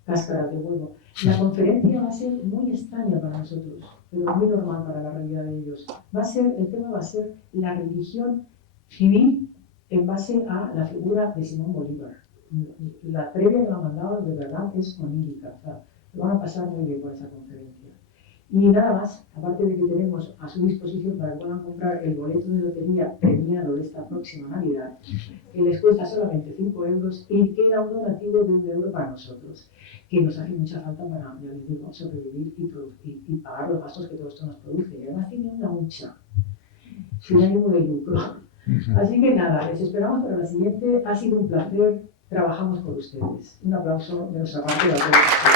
cáscaras de huevo. La conferencia va a ser muy extraña para nosotros, pero muy normal para la realidad de ellos. El tema va a ser la religión civil en base a la figura de Simón Bolívar. La previa que lo han mandado de verdad es onírica, o sea, lo van a pasar muy bien con esa conferencia. Y nada más, aparte de que tenemos a su disposición para que puedan comprar el boleto de lotería premiado de esta próxima Navidad, que les cuesta solamente 5 euros y queda un donativo de 1 euro para nosotros, que nos hace mucha falta para, ya les digo, sobrevivir y pagar los gastos que todo esto nos produce. Y además tiene una hucha, sin ánimo de lucro. Así que nada, les esperamos para la siguiente. Ha sido un placer, trabajamos con ustedes. Un aplauso de nuestra parte a todos.